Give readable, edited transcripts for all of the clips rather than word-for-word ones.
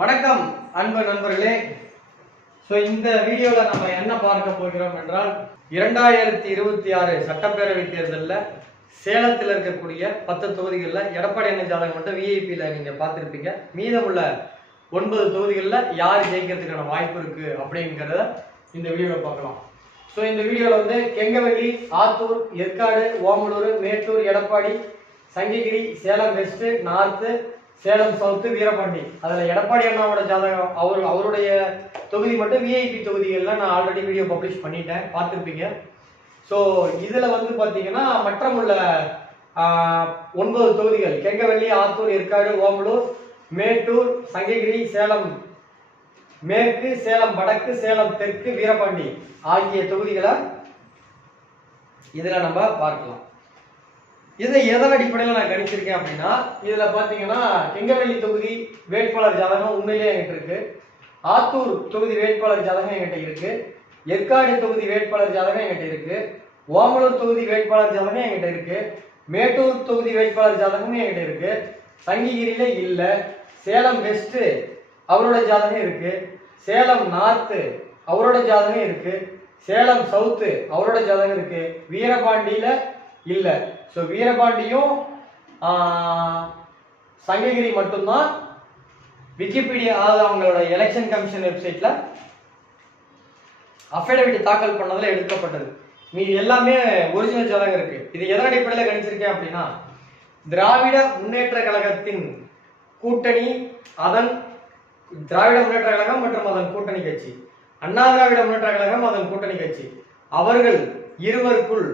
வணக்கம் அன்பு நண்பர்களே. இந்த வீடியோவில் நம்ம என்ன பார்க்க போகிறோம் என்றால் 2026 சட்டப்பேரவை தேர்தலில் சேலத்தில் இருக்கக்கூடிய 10 தொகுதிகளில் எடப்பாடி அண்ணன் ஜாதகம் மட்டும் விஐபியில் நீங்கள் பார்த்துருப்பீங்க. மீதமுள்ள 9 தொகுதிகளில் யார் ஜெயிக்கிறதுக்கான வாய்ப்பு இருக்கு அப்படிங்கிறத இந்த வீடியோவில் பார்க்கலாம். இந்த வீடியோவில் வந்து Gangavalli, Attur, Yercaud, Omalur, Mettur, Edappadi, Sankagiri, Salem west, north, Salem south, Veerapandi, அதில் எடப்பாடி அண்ணாவோட ஜாதகம் அவருடைய தொகுதி மட்டும் விஐபி தொகுதிகளில் நான் ஆல்ரெடி வீடியோ பப்ளிஷ் பண்ணிட்டேன், பார்த்துருப்பீங்க. இதில் வந்து பார்த்தீங்கன்னா மற்றமுள்ள 9 தொகுதிகள் கெங்கவல்லி, ஆத்தூர், ஏற்காடு, ஓமலூர், மேட்டூர், சங்ககிரி, சேலம் மேற்கு, சேலம் வடக்கு, சேலம் தெற்கு, வீரபாண்டி ஆகிய தொகுதிகளை இதில் நம்ம பார்க்கலாம். இதை எதன் அடிப்படையில் நான் கணிச்சிருக்கேன் அப்படின்னா, இதில் பார்த்தீங்கன்னா கெங்கவல்லி தொகுதி வேட்பாளர் ஜாதகம் உண்மையிலேயே என்கிட்ட இருக்கு, ஆத்தூர் தொகுதி வேட்பாளர் ஜாதகம் என்கிட்ட இருக்கு, ஏற்காடு தொகுதி வேட்பாளர் ஜாதகம் என்கிட்ட இருக்கு, ஓமலூர் தொகுதி வேட்பாளர் ஜாதகம் என்கிட்ட இருக்கு, மேட்டூர் தொகுதி வேட்பாளர் ஜாதகமும் என்கிட்ட இருக்கு, சங்ககிரியில இல்லை, சேலம் வெஸ்ட் அவரோட ஜாதகம் இருக்கு, சேலம் நார்த்து அவரோட ஜாதகம் இருக்கு, சேலம் சவுத்து அவரோட ஜாதகம் இருக்கு, வீரபாண்டியில இல்லை. வீரபாண்டியும் சங்ககிரி மட்டும்தான் விக்கிபீடியா அவங்களோட எலெக்ஷன் கமிஷன் வெப்சைட்ல அஃபிடவிட் தாக்கல் பண்ணதுல எடுக்கப்பட்டது. மீது எல்லாமே ஒரிஜினல் ஜாதகம் இருக்கு. இது எதன் அடிப்படையில் கணிச்சிருக்கேன் அப்படின்னா, திராவிட முன்னேற்ற கழகத்தின் கூட்டணி, திராவிட முன்னேற்ற கழகம் மற்றும் அதன் கூட்டணி கட்சி, அண்ணா திராவிட முன்னேற்ற கழகம் அதன் கூட்டணி கட்சி, அவர்கள் இருவருக்குள்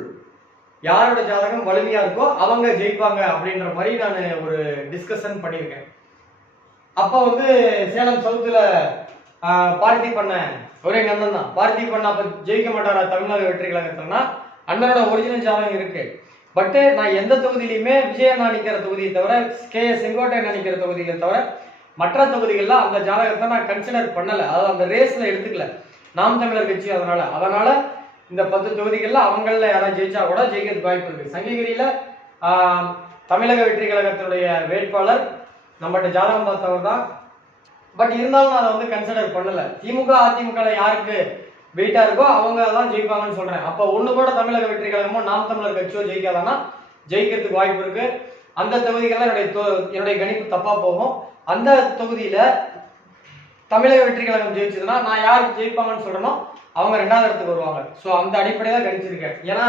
யாரோட ஜாதகம் வலிமையா இருக்கோ அவங்க ஜெயிப்பாங்க அப்படின்ற மாதிரி நான் ஒரு டிஸ்கஷன் பண்ணியிருக்கேன். அப்போ வந்து சேலம் சவுத்துல பார்ட்டி பண்ண ஒரே அண்ணன் தான் பார்ட்டி பண்ண, அப்ப ஜெயிக்க மாட்டாரா தமிழ்நாடு வெற்றி கழகத்துலனா? அண்ணனோட ஒரிஜினல் ஜாதகம் இருக்கு. பட் நான் எந்த தொகுதியிலுமே விஜயண்ணா நிக்கிற தொகுதியை தவிர, KS செங்கோட்டையன் நிக்கிற தொகுதியை தவிர மற்ற தொகுதிகள்ல அந்த ஜாதகத்தை நான் கன்சிடர் பண்ணல, அதாவது அந்த ரேஸ்ல எடுத்துக்கல நாம் தமிழர் கட்சி. அதனால இந்த 10 தொகுதிகள்ல அவங்கள யாராவது ஜெயிச்சா கூட ஜெயிக்கிறதுக்கு வாய்ப்பு இருக்கு. சங்ககிரியில தமிழக வெற்றி கழகத்தினுடைய வேட்பாளர் நம்மகிட்ட ஜாதகம் பார்த்தவர் தான். பட் இருந்தாலும் நான் அதை வந்து கன்சிடர் பண்ணல. திமுக அதிமுக யாருக்கு வெயிட்டா இருக்கோ அவங்க தான் ஜெயிப்பாங்கன்னு சொல்றேன். அப்ப ஒண்ணு கூட தமிழக வெற்றி கழகமோ நாம் தமிழர் கட்சியோ ஜெயிக்காதானா ஜெயிக்கிறதுக்கு வாய்ப்பு இருக்கு. அந்த தொகுதிகள்லாம் என்னுடைய கணிப்பு தப்பா போகும். அந்த தொகுதியில தமிழக வெற்றி கழகம் ஜெயிச்சதுன்னா நான் யாருக்கு ஜெயிப்பாங்கன்னு சொல்றேனோ அவங்க 2வது இடத்துக்கு வருவாங்க. அந்த அடிப்படையில கணிச்சிருக்கேன். ஏன்னா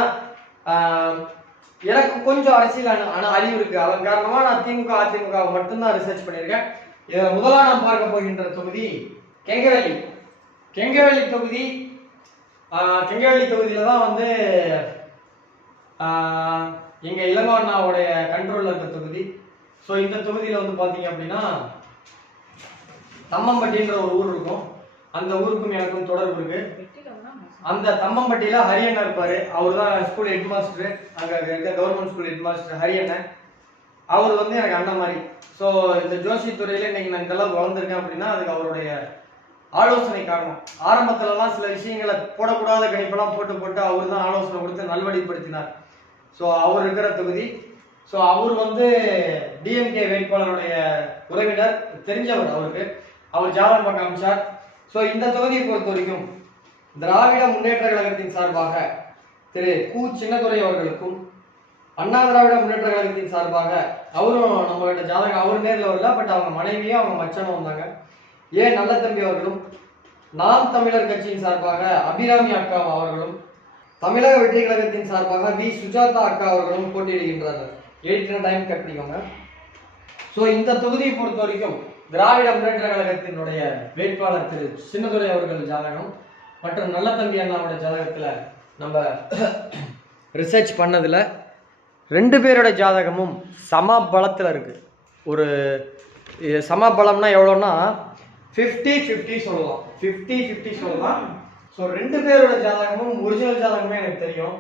எனக்கு கொஞ்சம் அரசியல் அறிவு இருக்கு. அதன் காரணமா நான் திமுக அதிமுக மட்டும்தான் ரிசர்ச் பண்ணியிருக்கேன். இதில் முதலா நான் பார்க்க போகின்ற தொகுதி கெங்கவல்லி. கெங்கவல்லி தொகுதியில தான் வந்து எங்க இளங்கோ அண்ணாவுடைய கண்ட்ரோல்ல இருக்க தொகுதி. இந்த தொகுதியில வந்து பாத்தீங்க அப்படின்னா தம்மம்பட்டின்ற ஒரு ஊர் இருக்கும். அந்த ஊருக்கும் எனக்கும் தொடர்பு இருக்கு. அந்த தம்மம்பட்டியில ஹரியண்ணா இருப்பாரு. அவர் தான் ஸ்கூல் ஹெட் மாஸ்டர், அங்க இருக்க கவர்மெண்ட் ஸ்கூல் ஹெட் மாஸ்டர் ஹரியண்ணன். அவர் வந்து எனக்கு அண்ணன் மாதிரி. இந்த ஜோசி துறையில இன்னைக்கு நான் இதெல்லாம் வளர்ந்துருக்கேன் அப்படின்னா அதுக்கு அவருடைய ஆலோசனை காரணம். ஆரம்பத்துலலாம் சில விஷயங்களை போடக்கூடாத கணிப்பெல்லாம் போட்டு அவர் தான் ஆலோசனை கொடுத்து நல்வழிப்படுத்தினார். அவர் இருக்கிற தொகுதி. அவர் வந்து டிஎம்கே வேட்பாளருடைய உறவினர், தெரிஞ்சவர் அவருக்கு. அவர் ஜாதகம் பார்க்க அமைச்சார். இந்த தொகுதியை பொறுத்த வரைக்கும் திராவிட முன்னேற்ற கழகத்தின் சார்பாக திரு கு சின்னதுரை அவர்களுக்கும், அண்ணா திராவிட முன்னேற்ற கழகத்தின் சார்பாக அவரும் நம்மகிட்ட ஜாதகம் அவர் நேரில் வரல, பட் அவங்க மனைவியும் அவங்க மச்சனும் வந்தாங்க, நல்ல தம்பி அவர்களும், நாம் தமிழர் கட்சியின் சார்பாக அபிராமி அக்கா அவர்களும், தமிழக வெற்றி கழகத்தின் சார்பாக வி சுஜாதா அக்கா அவர்களும் போட்டியிடுகின்றார்கள். 8 டைம் கட் பண்ணிக்கோங்க. இந்த தொகுதியை பொறுத்த வரைக்கும் திராவிட முன்னேற்ற கழகத்தினுடைய வேட்பாளர் திரு சின்னதுரை அவர்கள் ஜாதகம் மற்றும் நல்ல தம்பி அண்ணாவோட ஜாதகத்துல நம்ம ரிசர்ச் பண்ணதுல 2 பேரோட ஜாதகமும் சம பலத்துல இருக்கு. ஒரு சம பலம்னா எவ்வளோன்னா 50-50 சொல்லலாம். 50-50 சொல்லலாம். 2 பேரோட ஜாதகமும் ஒரிஜினல் ஜாதகமே எனக்கு தெரியும்.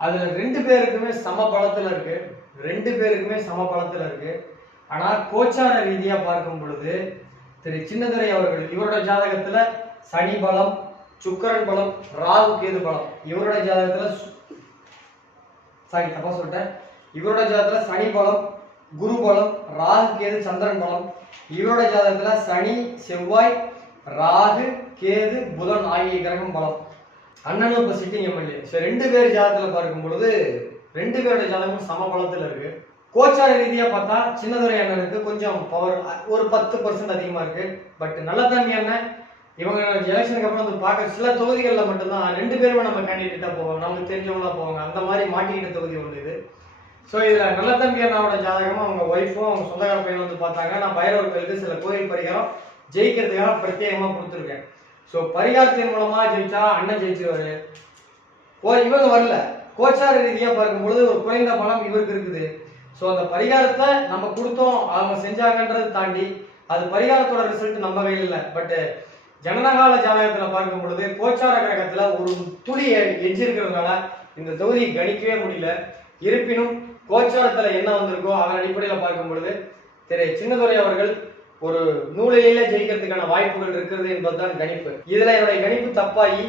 அதுல 2 பேருக்குமே சம பலத்துல இருக்கு. ஆனா கோச்சார ரீதியா பார்க்கும் பொழுது திரு சின்னதுரை அவர்கள் இவரோட ஜாதகத்துல சனி பலம், சுக்கரன் பலம், ராகு கேது பலம். இவரோட ஜாதகத்துல இவரோட ஜாதகத்துல சனி பலம், குரு பலம், ராகு கேது சந்திரன் பலம், இவரோட ஜாதகத்துல சனி, செவ்வாய், ராகு, கேது, புதன் ஆகிய கிரகம் பலம். அண்ணனும் இப்ப சிட்டிங் எம்எல்ஏ. சரி, 2 பேர் ஜாதகத்துல பார்க்கும் பொழுது 2 பேரோட ஜாதகமும் சம பலத்துல இருக்கு. கோச்சார ரீதியா பார்த்தா சின்னதுரை அண்ணனுக்கு கொஞ்சம் பவர் ஒரு 10% அதிகமா இருக்கு. பட் நல்லதம்பி அண்ணன் இவங்க எலெக்ஷனுக்கு அப்புறம் வந்து பார்க்க சில தொகுதிகளில் மட்டும்தான் 2 பேருமே நம்ம கேண்டிடேட்டா போவாங்க, நமக்கு தெரிஞ்சவங்களா போவாங்க. அந்த மாதிரி மாட்டிக்கிட்ட தொகுதி ஒன்று இது. ஸோ இதுல நல்லதம்பி அண்ணாவோட ஜாதகமும் அவங்க ஒய்ஃபும் அவங்க சொந்தக்கார பையன் வந்து பார்த்தாங்க. நான் பைரவர் கோயிலுக்கு சில கோயில் பரிகாரம் ஜெயிக்கிறதுக்காக பிரத்யேகமா கொடுத்துருக்கேன். ஸோ பரிகாரத்தின் மூலமா ஜெயிச்சா அண்ணன் ஜெயிச்சிருவாரு. இவங்க வரல. கோச்சார ரீதியா பார்க்கும்பொழுது ஒரு குறைந்த பலம் இவருக்கு இருக்குது. ஸோ அந்த பரிகாரத்தை நம்ம கொடுத்தோம், அவங்க செஞ்சாங்கன்றதை தாண்டி அது பரிகாரத்தோட ரிசல்ட் நம்ம கையில் இல்லை. பட் ஜனனகால ஜாதகத்துல பார்க்கும் பொழுது கோச்சார கிரகத்துல ஒரு துளி எஞ்சி இருக்கிறதுனால இந்த தொகுதியை கணிக்கவே முடியல. இருப்பினும் கோச்சாரத்துல என்ன வந்திருக்கோ அதன் அடிப்படையில பார்க்கும் பொழுது திரு சின்னதுரை அவர்கள் ஒரு நூலிலேயே ஜெயிக்கிறதுக்கான வாய்ப்புகள் இருக்கிறது என்பதுதான் கணிப்பு. இதுல என்னுடைய கணிப்பு தப்பாகி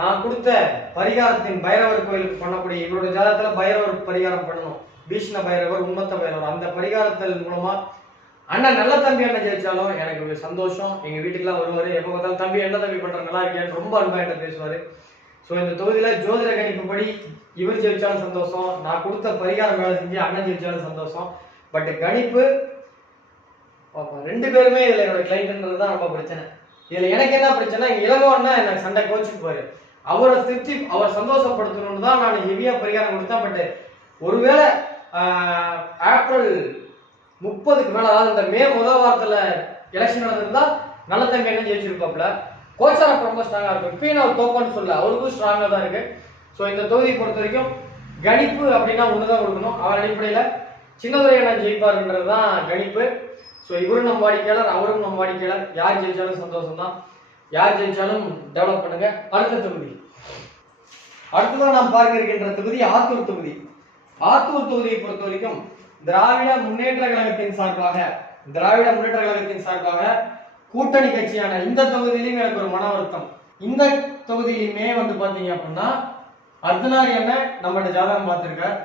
நான் கொடுத்த பரிகாரத்தின் பைரவர் கோயிலுக்கு பண்ணக்கூடிய இவருடைய ஜாதகத்துல பைரவர் பரிகாரம் பண்ணணும், பீஷ்ண பைரவர், உண்மத்த பைரவர், அந்த பரிகாரத்தின் மூலமா அண்ணன் நல்ல தம்பி அண்ணன் ஜெயிச்சாலும் எனக்கு சந்தோஷம். எங்க வீட்டுக்குலாம் வருவாரு, எப்போ பார்த்தாலும் தம்பி என்ன தம்பி பண்ற நல்லா இருக்கேன்னு ரொம்ப அன்பா என்ன பேசுவாரு. ஸோ இந்த தொகுதியில ஜோதிட கணிப்புப்படி இவர் ஜெயிச்சாலும் சந்தோஷம், நான் கொடுத்த பரிகாரம் வேலை செஞ்சு அண்ணன் ஜெயிச்சாலும் சந்தோஷம். பட் கணிப்பு 2 பேருமே இதுல என்னோட கிளைண்ட்ன்றது தான் ரொம்ப பிரச்சனை. இதுல எனக்கு என்ன பிரச்சனை, இளங்கோன்னா எனக்கு சண்டை கோச்சுக்குவாரு. அவரை திருப்தி அவரை சந்தோஷப்படுத்தணும்னு தான் நான் ஹெவியா பரிகாரம் கொடுத்தேன். பட் ஒருவேளை ஏப்ரல் 30க்கு மேல, அதாவது இந்த மே முதல் வாரத்துல எலெக்ஷன் நடந்திருந்தா நல்ல தம்பி என்ன ஜெயிச்சிருப்பாப்ல. கோச்சாரம் ரொம்ப ஸ்ட்ராங்கா இருக்கும். இப்பயும் நான் தோப்பன்னு சொல்ல, அவருக்கும் ஸ்ட்ராங்கா தான் இருக்கு. ஸோ இந்த தொகுதியை பொறுத்த வரைக்கும் கணிப்பு அப்படின்னா ஒண்ணுதான் கொடுக்கணும். அவர் அடிப்படையில சின்னதுரை அண்ணன் ஜெயிப்பாருன்றது தான் கணிப்பு. ஸோ இவரும் நம்ம வாடிக்கையாளர், அவரும் நம்ம வாடிக்கையாளர். யார் ஜெயிச்சாலும் சந்தோஷம் தான், யார் ஜெயிச்சாலும் டெவலப் பண்ணுங்க. அடுத்த தொகுதி, அடுத்ததான் நாம் பார்க்க இருக்கின்ற தொகுதி ஆத்தூர் தொகுதி. ஆத்தூர் தொகுதியை பொறுத்த வரைக்கும் திராவிட முன்னேற்ற கழகத்தின் சார்பாக கூட்டணி கட்சியான இந்த தொகுதியிலும் எனக்கு ஒரு மன வருத்தம். இந்த தொகுதியிலுமே வந்து பாத்தீங்க அப்படின்னா அர்த்தநாரி அண்ணன் நம்மகிட்ட ஜாதகம் பார்த்திருக்கார்.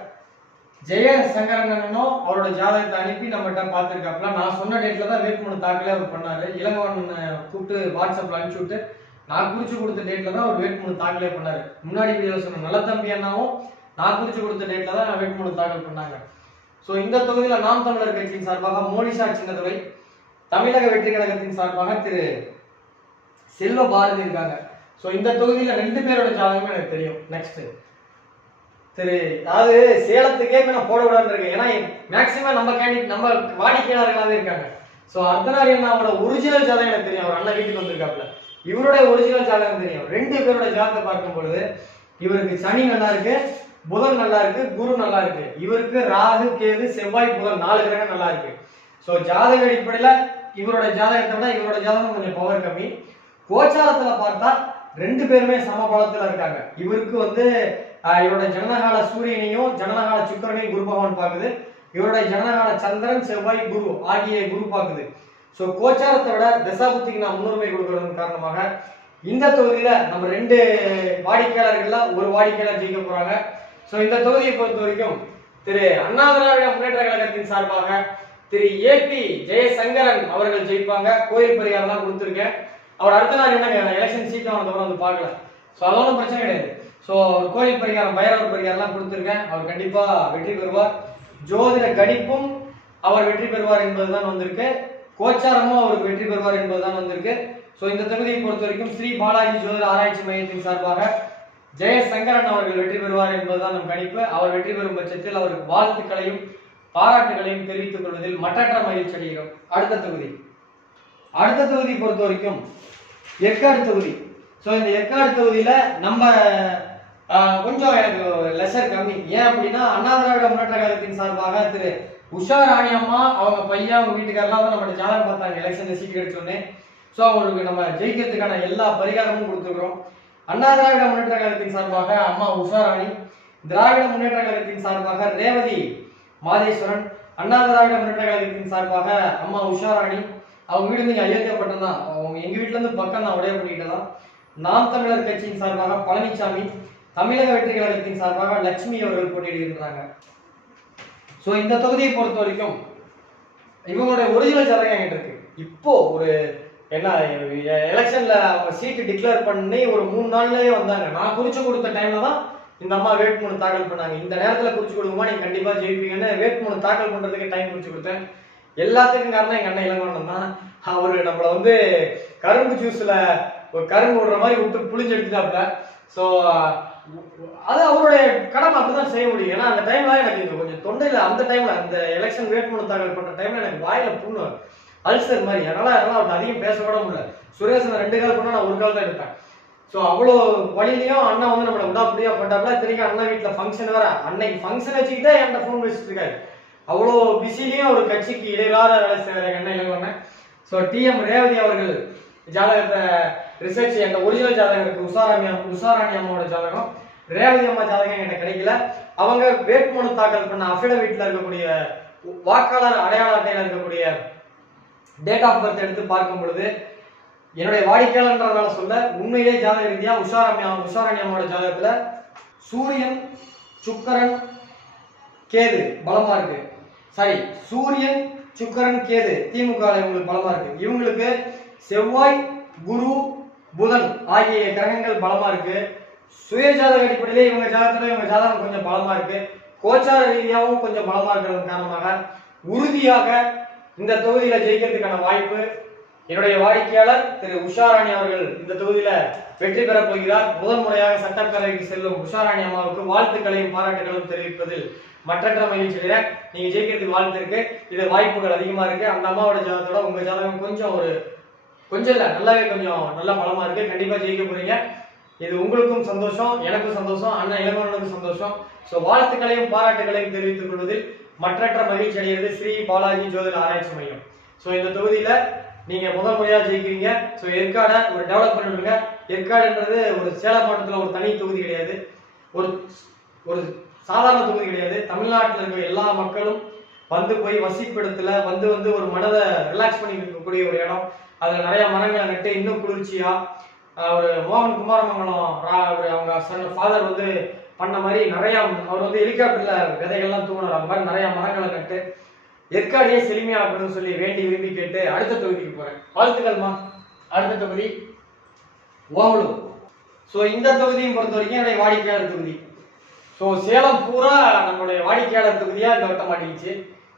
ஜெயசங்கரன் அண்ணனும் அவரோட ஜாதகத்தை அனுப்பி நம்மகிட்ட பார்த்திருக்காப்புல. நான் சொன்ன டேட்ல தான் வேட்புமனு தாக்கலே அவர் பண்ணாரு. இளங்கோவன் கூப்பிட்டு வாட்ஸ்அப்ல அனுப்பிச்சு விட்டு நான் குறிச்சு கொடுத்த டேட்ல தான் அவர் வேட்புமனு தாக்கலே பண்ணாரு. முன்னாடி வீடியோ சொன்ன நல்ல தம்பி அண்ணாவும் நான் குறிச்சு கொடுத்த டேட்ல தான் வேட்புமனு தாக்கல் பண்ணாங்க. ஸோ இந்த தொகுதியில நாம் தமிழர் கட்சியின் சார்பாக மோனிஷா சின்னதுரை, தமிழக வெற்றி கழகத்தின் சார்பாக திரு செல்வ பாரதி இருக்காங்க. ஸோ இந்த தொகுதியில 2 பேரோட ஜாதகமே எனக்கு தெரியும். நெக்ஸ்ட் திரு, அதாவது சேலத்துக்கே நான் போட விடாம இருக்கேன். ஏன்னா மேக்சிமம் நம்ம கேண்டிடேட் நம்ம வாடிக்கையாளர்களாவே இருக்காங்க. ஸோ அர்த்தநாரி அண்ணாவோட ஒரிஜினல் ஜாதகம் எனக்கு தெரியும். அவர் அண்ணன் வீட்டுக்கு வந்திருக்காப்புல, இவருடைய ஒரிஜினல் ஜாதகம் தெரியும். 2 பேரோட ஜாதகத்தை பார்க்கும் பொழுது இவருக்கு சனி நல்லா இருக்கு, புதன் நல்லா இருக்கு, குரு நல்லா இருக்கு. இவருக்கு ராகு, கேது, செவ்வாய், புதன் 4 கிரகம் நல்லா இருக்கு. ஸோ ஜாதக அடிப்படையில இவரோட ஜாதகத்தை விட இவரோட ஜாதகம் கொஞ்சம் பவர் கம்மி. கோச்சாரத்துல பார்த்தா 2 பேருமே சம பலத்துல இருக்காங்க. இவருக்கு வந்து இவரோட ஜனனகால சூரியனையும் ஜனனகால சுக்கிரனையும் குரு பகவான் பாக்குது. இவரோட ஜனனகால சந்திரன், செவ்வாய், குரு ஆகிய குரு பாக்குது. ஸோ கோச்சாரத்தை விட தசாபுத்திக்கு நான் முன்னுரிமை கொடுக்கறதன் காரணமாக இந்த தொகுதியில நம்ம 2 வாடிக்கையாளர்கள்ல ஒரு வாடிக்கையாளர் ஜெயிக்க போறாங்க. ஸோ இந்த தொகுதியை பொறுத்த வரைக்கும் திரு அண்ணா திராவிட முன்னேற்ற கழகத்தின் சார்பாக திரு ஏபி ஜெயசங்கரன் அவர்கள் ஜெயிப்பாங்க. கோயில் பரிகாரம் தான் கொடுத்துருக்கேன். அவர் அடுத்த நாள் என்ன எலெக்ஷன் சீட் ஆனதுக்கப்புறம் வந்து பார்க்கல. ஸோ அதோட பிரச்சனை கிடையாது. ஸோ கோயில் பரிகாரம் பைரவர் பரிகாரம்லாம் கொடுத்துருக்கேன். அவர் கண்டிப்பா வெற்றி பெறுவார். ஜோதிட கணிப்பும் அவர் வெற்றி பெறுவார் என்பதுதான் வந்திருக்கு. கோச்சாரமும் அவருக்கு வெற்றி பெறுவார் என்பதுதான் வந்திருக்கு. ஸோ இந்த தொகுதியை பொறுத்த வரைக்கும் ஸ்ரீ பாலாஜி ஜோதிட ஆராய்ச்சி மையத்தின் சார்பாக ஜெயசங்கரன் அவர்கள் வெற்றி பெறுவார் என்பதுதான் நம் கணிப்பு. அவர் வெற்றி பெறும் பட்சத்தில் அவருக்கு வாழ்த்துக்களையும் பாராட்டுகளையும் தெரிவித்துக் கொள்வதில் மற்றற்ற மகிழ்ச்சி அடைகிறோம். அடுத்த தொகுதி பொறுத்த வரைக்கும் ஏற்காடு தொகுதி. ஸோ இந்த ஏற்காடு தொகுதியில நம்ம கொஞ்சம் எனக்கு லெசர் கம்மி. ஏன் அப்படின்னா அண்ணா திராவிட முன்னேற்ற கழகத்தின் சார்பாக திரு உஷா ராணி அம்மா அவங்க பையன் அவங்க வீட்டுக்காரெல்லாம் தான் நம்ம ஜாதகம் பார்த்தாங்க எலெக்ஷன் சீட் கிடைச்சோன்னே. ஸோ அவங்களுக்கு நம்ம ஜெயிக்கிறதுக்கான எல்லா பரிகாரமும் கொடுத்துருக்கிறோம். அண்ணா திராவிட முன்னேற்ற கழகத்தின் சார்பாக அம்மா உஷா ராணி, திராவிட முன்னேற்ற கழகத்தின் சார்பாக ரேவதி மாதேஸ்வரன், அண்ணா திராவிட முன்னேற்ற கழகத்தின் சார்பாக அம்மா உஷா ராணி. அவங்க வீடு இங்கே அயோத்தியாப்பட்டம் தான். அவங்க எங்க வீட்டுல இருந்து பக்கம் தான், உடையப்பட்டிக்கிட்ட தான். நாம் தமிழர் கட்சியின் சார்பாக பழனிசாமி, தமிழக வெற்றி கழகத்தின் சார்பாக லட்சுமி அவர்கள் போட்டியிடுகிறாங்க. ஸோ இந்த தொகுதியை பொறுத்த வரைக்கும் இவங்களுடைய ஒரிஜினல் ஜாதகம் என்கிட்ட இருக்கு. இப்போ ஒரு என்ன எலெக்ஷன்ல அவங்க சீட்டு டிக்ளேர் பண்ணி ஒரு 3 நாள்லயே வந்தாங்க. நான் குறிச்சு கொடுத்த டைம்ல தான் இந்த அம்மா வேட்புமனு தாக்கல் பண்ணாங்க. இந்த நேரத்துல குறிச்சு கொடுக்குமா நீங்க கண்டிப்பா ஜெயிப்பீங்கன்னு வேட்புமனு தாக்கல் பண்றதுக்கு டைம் குறிச்சு கொடுத்தேன். எல்லாத்துக்கும் காரணம் எங்க அண்ணன் இளங்கோவன் தான். அவரு நம்மள வந்து கரும்பு ஜூஸ்ல ஒரு கரும்பு விடுற மாதிரி விட்டு புளிஞ்சு எடுத்துட்டாப்ல. ஸோ அது அவருடைய கடமை, அப்படிதான் செய்ய முடியும். ஏன்னா அந்த டைம்ல எனக்கு கொஞ்சம் தொண்டையில அந்த டைம்ல அந்த எலெக்ஷன் வேட்புமனு தாக்கல் பண்ற டைம்ல எனக்கு வாயில புண்ணு அல்சர் மாதிரி, அதனால அவர்கிட்ட அதிகம் பேச கூட முடியல. சுரேஷன் 2 கால் பண்ணா நான் 1 கால் தான் எடுப்பேன். ஸோ அவ்வளோ வழியிலையும் அண்ணா வந்து நம்மளை விடாப்படியா பட்டாப்ல. இத்தனைக்கும் அண்ணா வீட்டில் ஃபங்க்ஷன் வேற, அன்னைக்கு ஃபங்க்ஷன் வச்சுக்கிட்டே என்கிட்ட ஃபோன் பேசிட்டு இருக்காரு. அவ்வளோ பிஸிலையும் ஒரு கட்சிக்கு இடையிலாத வேலை செய்யற அண்ணன் இளங்கோவன். ஸோ டிஎம் ரேவதி அவர்கள் ஜாதகத்தை ரிசர்ச், அந்த ஒரிஜினல் ஜாதகம் இருக்கு, உஷாராணி அம்மாவோட ஜாதகம். ரேவதி அம்மா ஜாதகம் என்கிட்ட கிடைக்கல. அவங்க வேட்புமனு தாக்கல் பண்ண அஃபிடவிட்ல இருக்கக்கூடிய வாக்காளர் அடையாள அட்டையில இருக்கக்கூடிய டேட் ஆஃப் பர்த் எடுத்து பார்க்கும் பொழுது என்னுடைய வாடிக்கையாளர்ன்றதால சொல்ல, உண்மையிலே ஜாதக ரீதியா உஷாராணி அம்மாவோட ஜாதகத்துல சூரியன் சுக்கரன் கேது பலமா இருக்கு. சாரி, சூரியன் சுக்கரன் கேது திமுக இவங்களுக்கு பலமா இருக்கு. இவங்களுக்கு செவ்வாய் குரு புதன் ஆகிய கிரகங்கள் பலமா இருக்கு. சுய ஜாதக அடிப்படையிலே இவங்க ஜாதகம் கொஞ்சம் பலமா இருக்கு. கோச்சார ரீதியாகவும் கொஞ்சம் பலமா இருக்கிறது காரணமாக உறுதியாக இந்த தொகுதியில ஜெயிக்கிறதுக்கான வாய்ப்பு என்னுடைய வாடிக்கையாளர் திரு உஷாராணி அவர்கள் இந்த தொகுதியில வெற்றி பெற போகிறார். முதல் முறையாக சட்டப்பேரவைக்கு செல்லும் உஷாராணி அம்மாவுக்கு வாழ்த்துக்களையும் பாராட்டுகளையும் தெரிவிப்பதில் மற்றற்ற மகிழ்ச்சி அடைகிறேன். நீங்க ஜெயிக்கிறதுக்கு வாழ்த்து இருக்கு, இது வாய்ப்புகள் அதிகமா இருக்கு. அந்த அம்மாவோட ஜாதகத்தோட உங்க ஜாதகம் கொஞ்சம் இல்ல நல்லாவே கொஞ்சம் நல்ல பலமா இருக்கு. கண்டிப்பா ஜெயிக்க போறீங்க. இது உங்களுக்கும் சந்தோஷம், எனக்கும் சந்தோஷம், அண்ணா இளங்கோவனுக்கும் சந்தோஷம். ஸோ வாழ்த்துக்களையும் பாராட்டுகளையும் தெரிவித்துக் கொள்வதில் மற்றற்ற மகிழ்ச்சி அடைகிறது ஸ்ரீ பாலாஜி ஜோதிட ஆராய்ச்சி மையம். ஸோ இந்த தொகுதியில நீங்க முதல் முறையா ஜெயிக்கிறீங்க. ஸோ ஏற்காடை ஒரு டெவலப் பண்ணிடுங்க. ஏற்காடுன்றது ஒரு சேலம் மாவட்டத்தில் ஒரு தனி தொகுதி கிடையாது, ஒரு சாதாரண தொகுதி கிடையாது. தமிழ்நாட்டில் இருக்க எல்லா மக்களும் வந்து போய் வசிப்பிடத்துல வந்து ஒரு மனதை ரிலாக்ஸ் பண்ணி இருக்கக்கூடிய ஒரு இடம். அதுல நிறைய மரங்களை நட்டு இன்னும் குளிர்ச்சியா ஒரு மோகன் குமாரமங்கலம் அவங்க ஃபாதர் வந்து பண்ண மாதிரி நிறைய அவர் வந்து ஹெலிகாப்டர்ல விதைகள்லாம் தூங்கினார். அந்த மாதிரி நிறைய மரங்களை நட்டு ஏற்காடியே செழுமையா அப்படின்னு சொல்லி வேண்டி விரும்பி கேட்டு அடுத்த தொகுதிக்கு போறேன். வாழ்த்துக்கள்மா. அடுத்த தொகுதி ஓமலூர். ஸோ இந்த தொகுதியும் பொறுத்த வரைக்கும் என்னுடைய வாடிக்கையாளர் தொகுதி. ஸோ சேலம் பூரா நம்மளுடைய வாடிக்கையாளர் தொகுதியா இந்த வட்ட மாட்டிக்கிச்சு.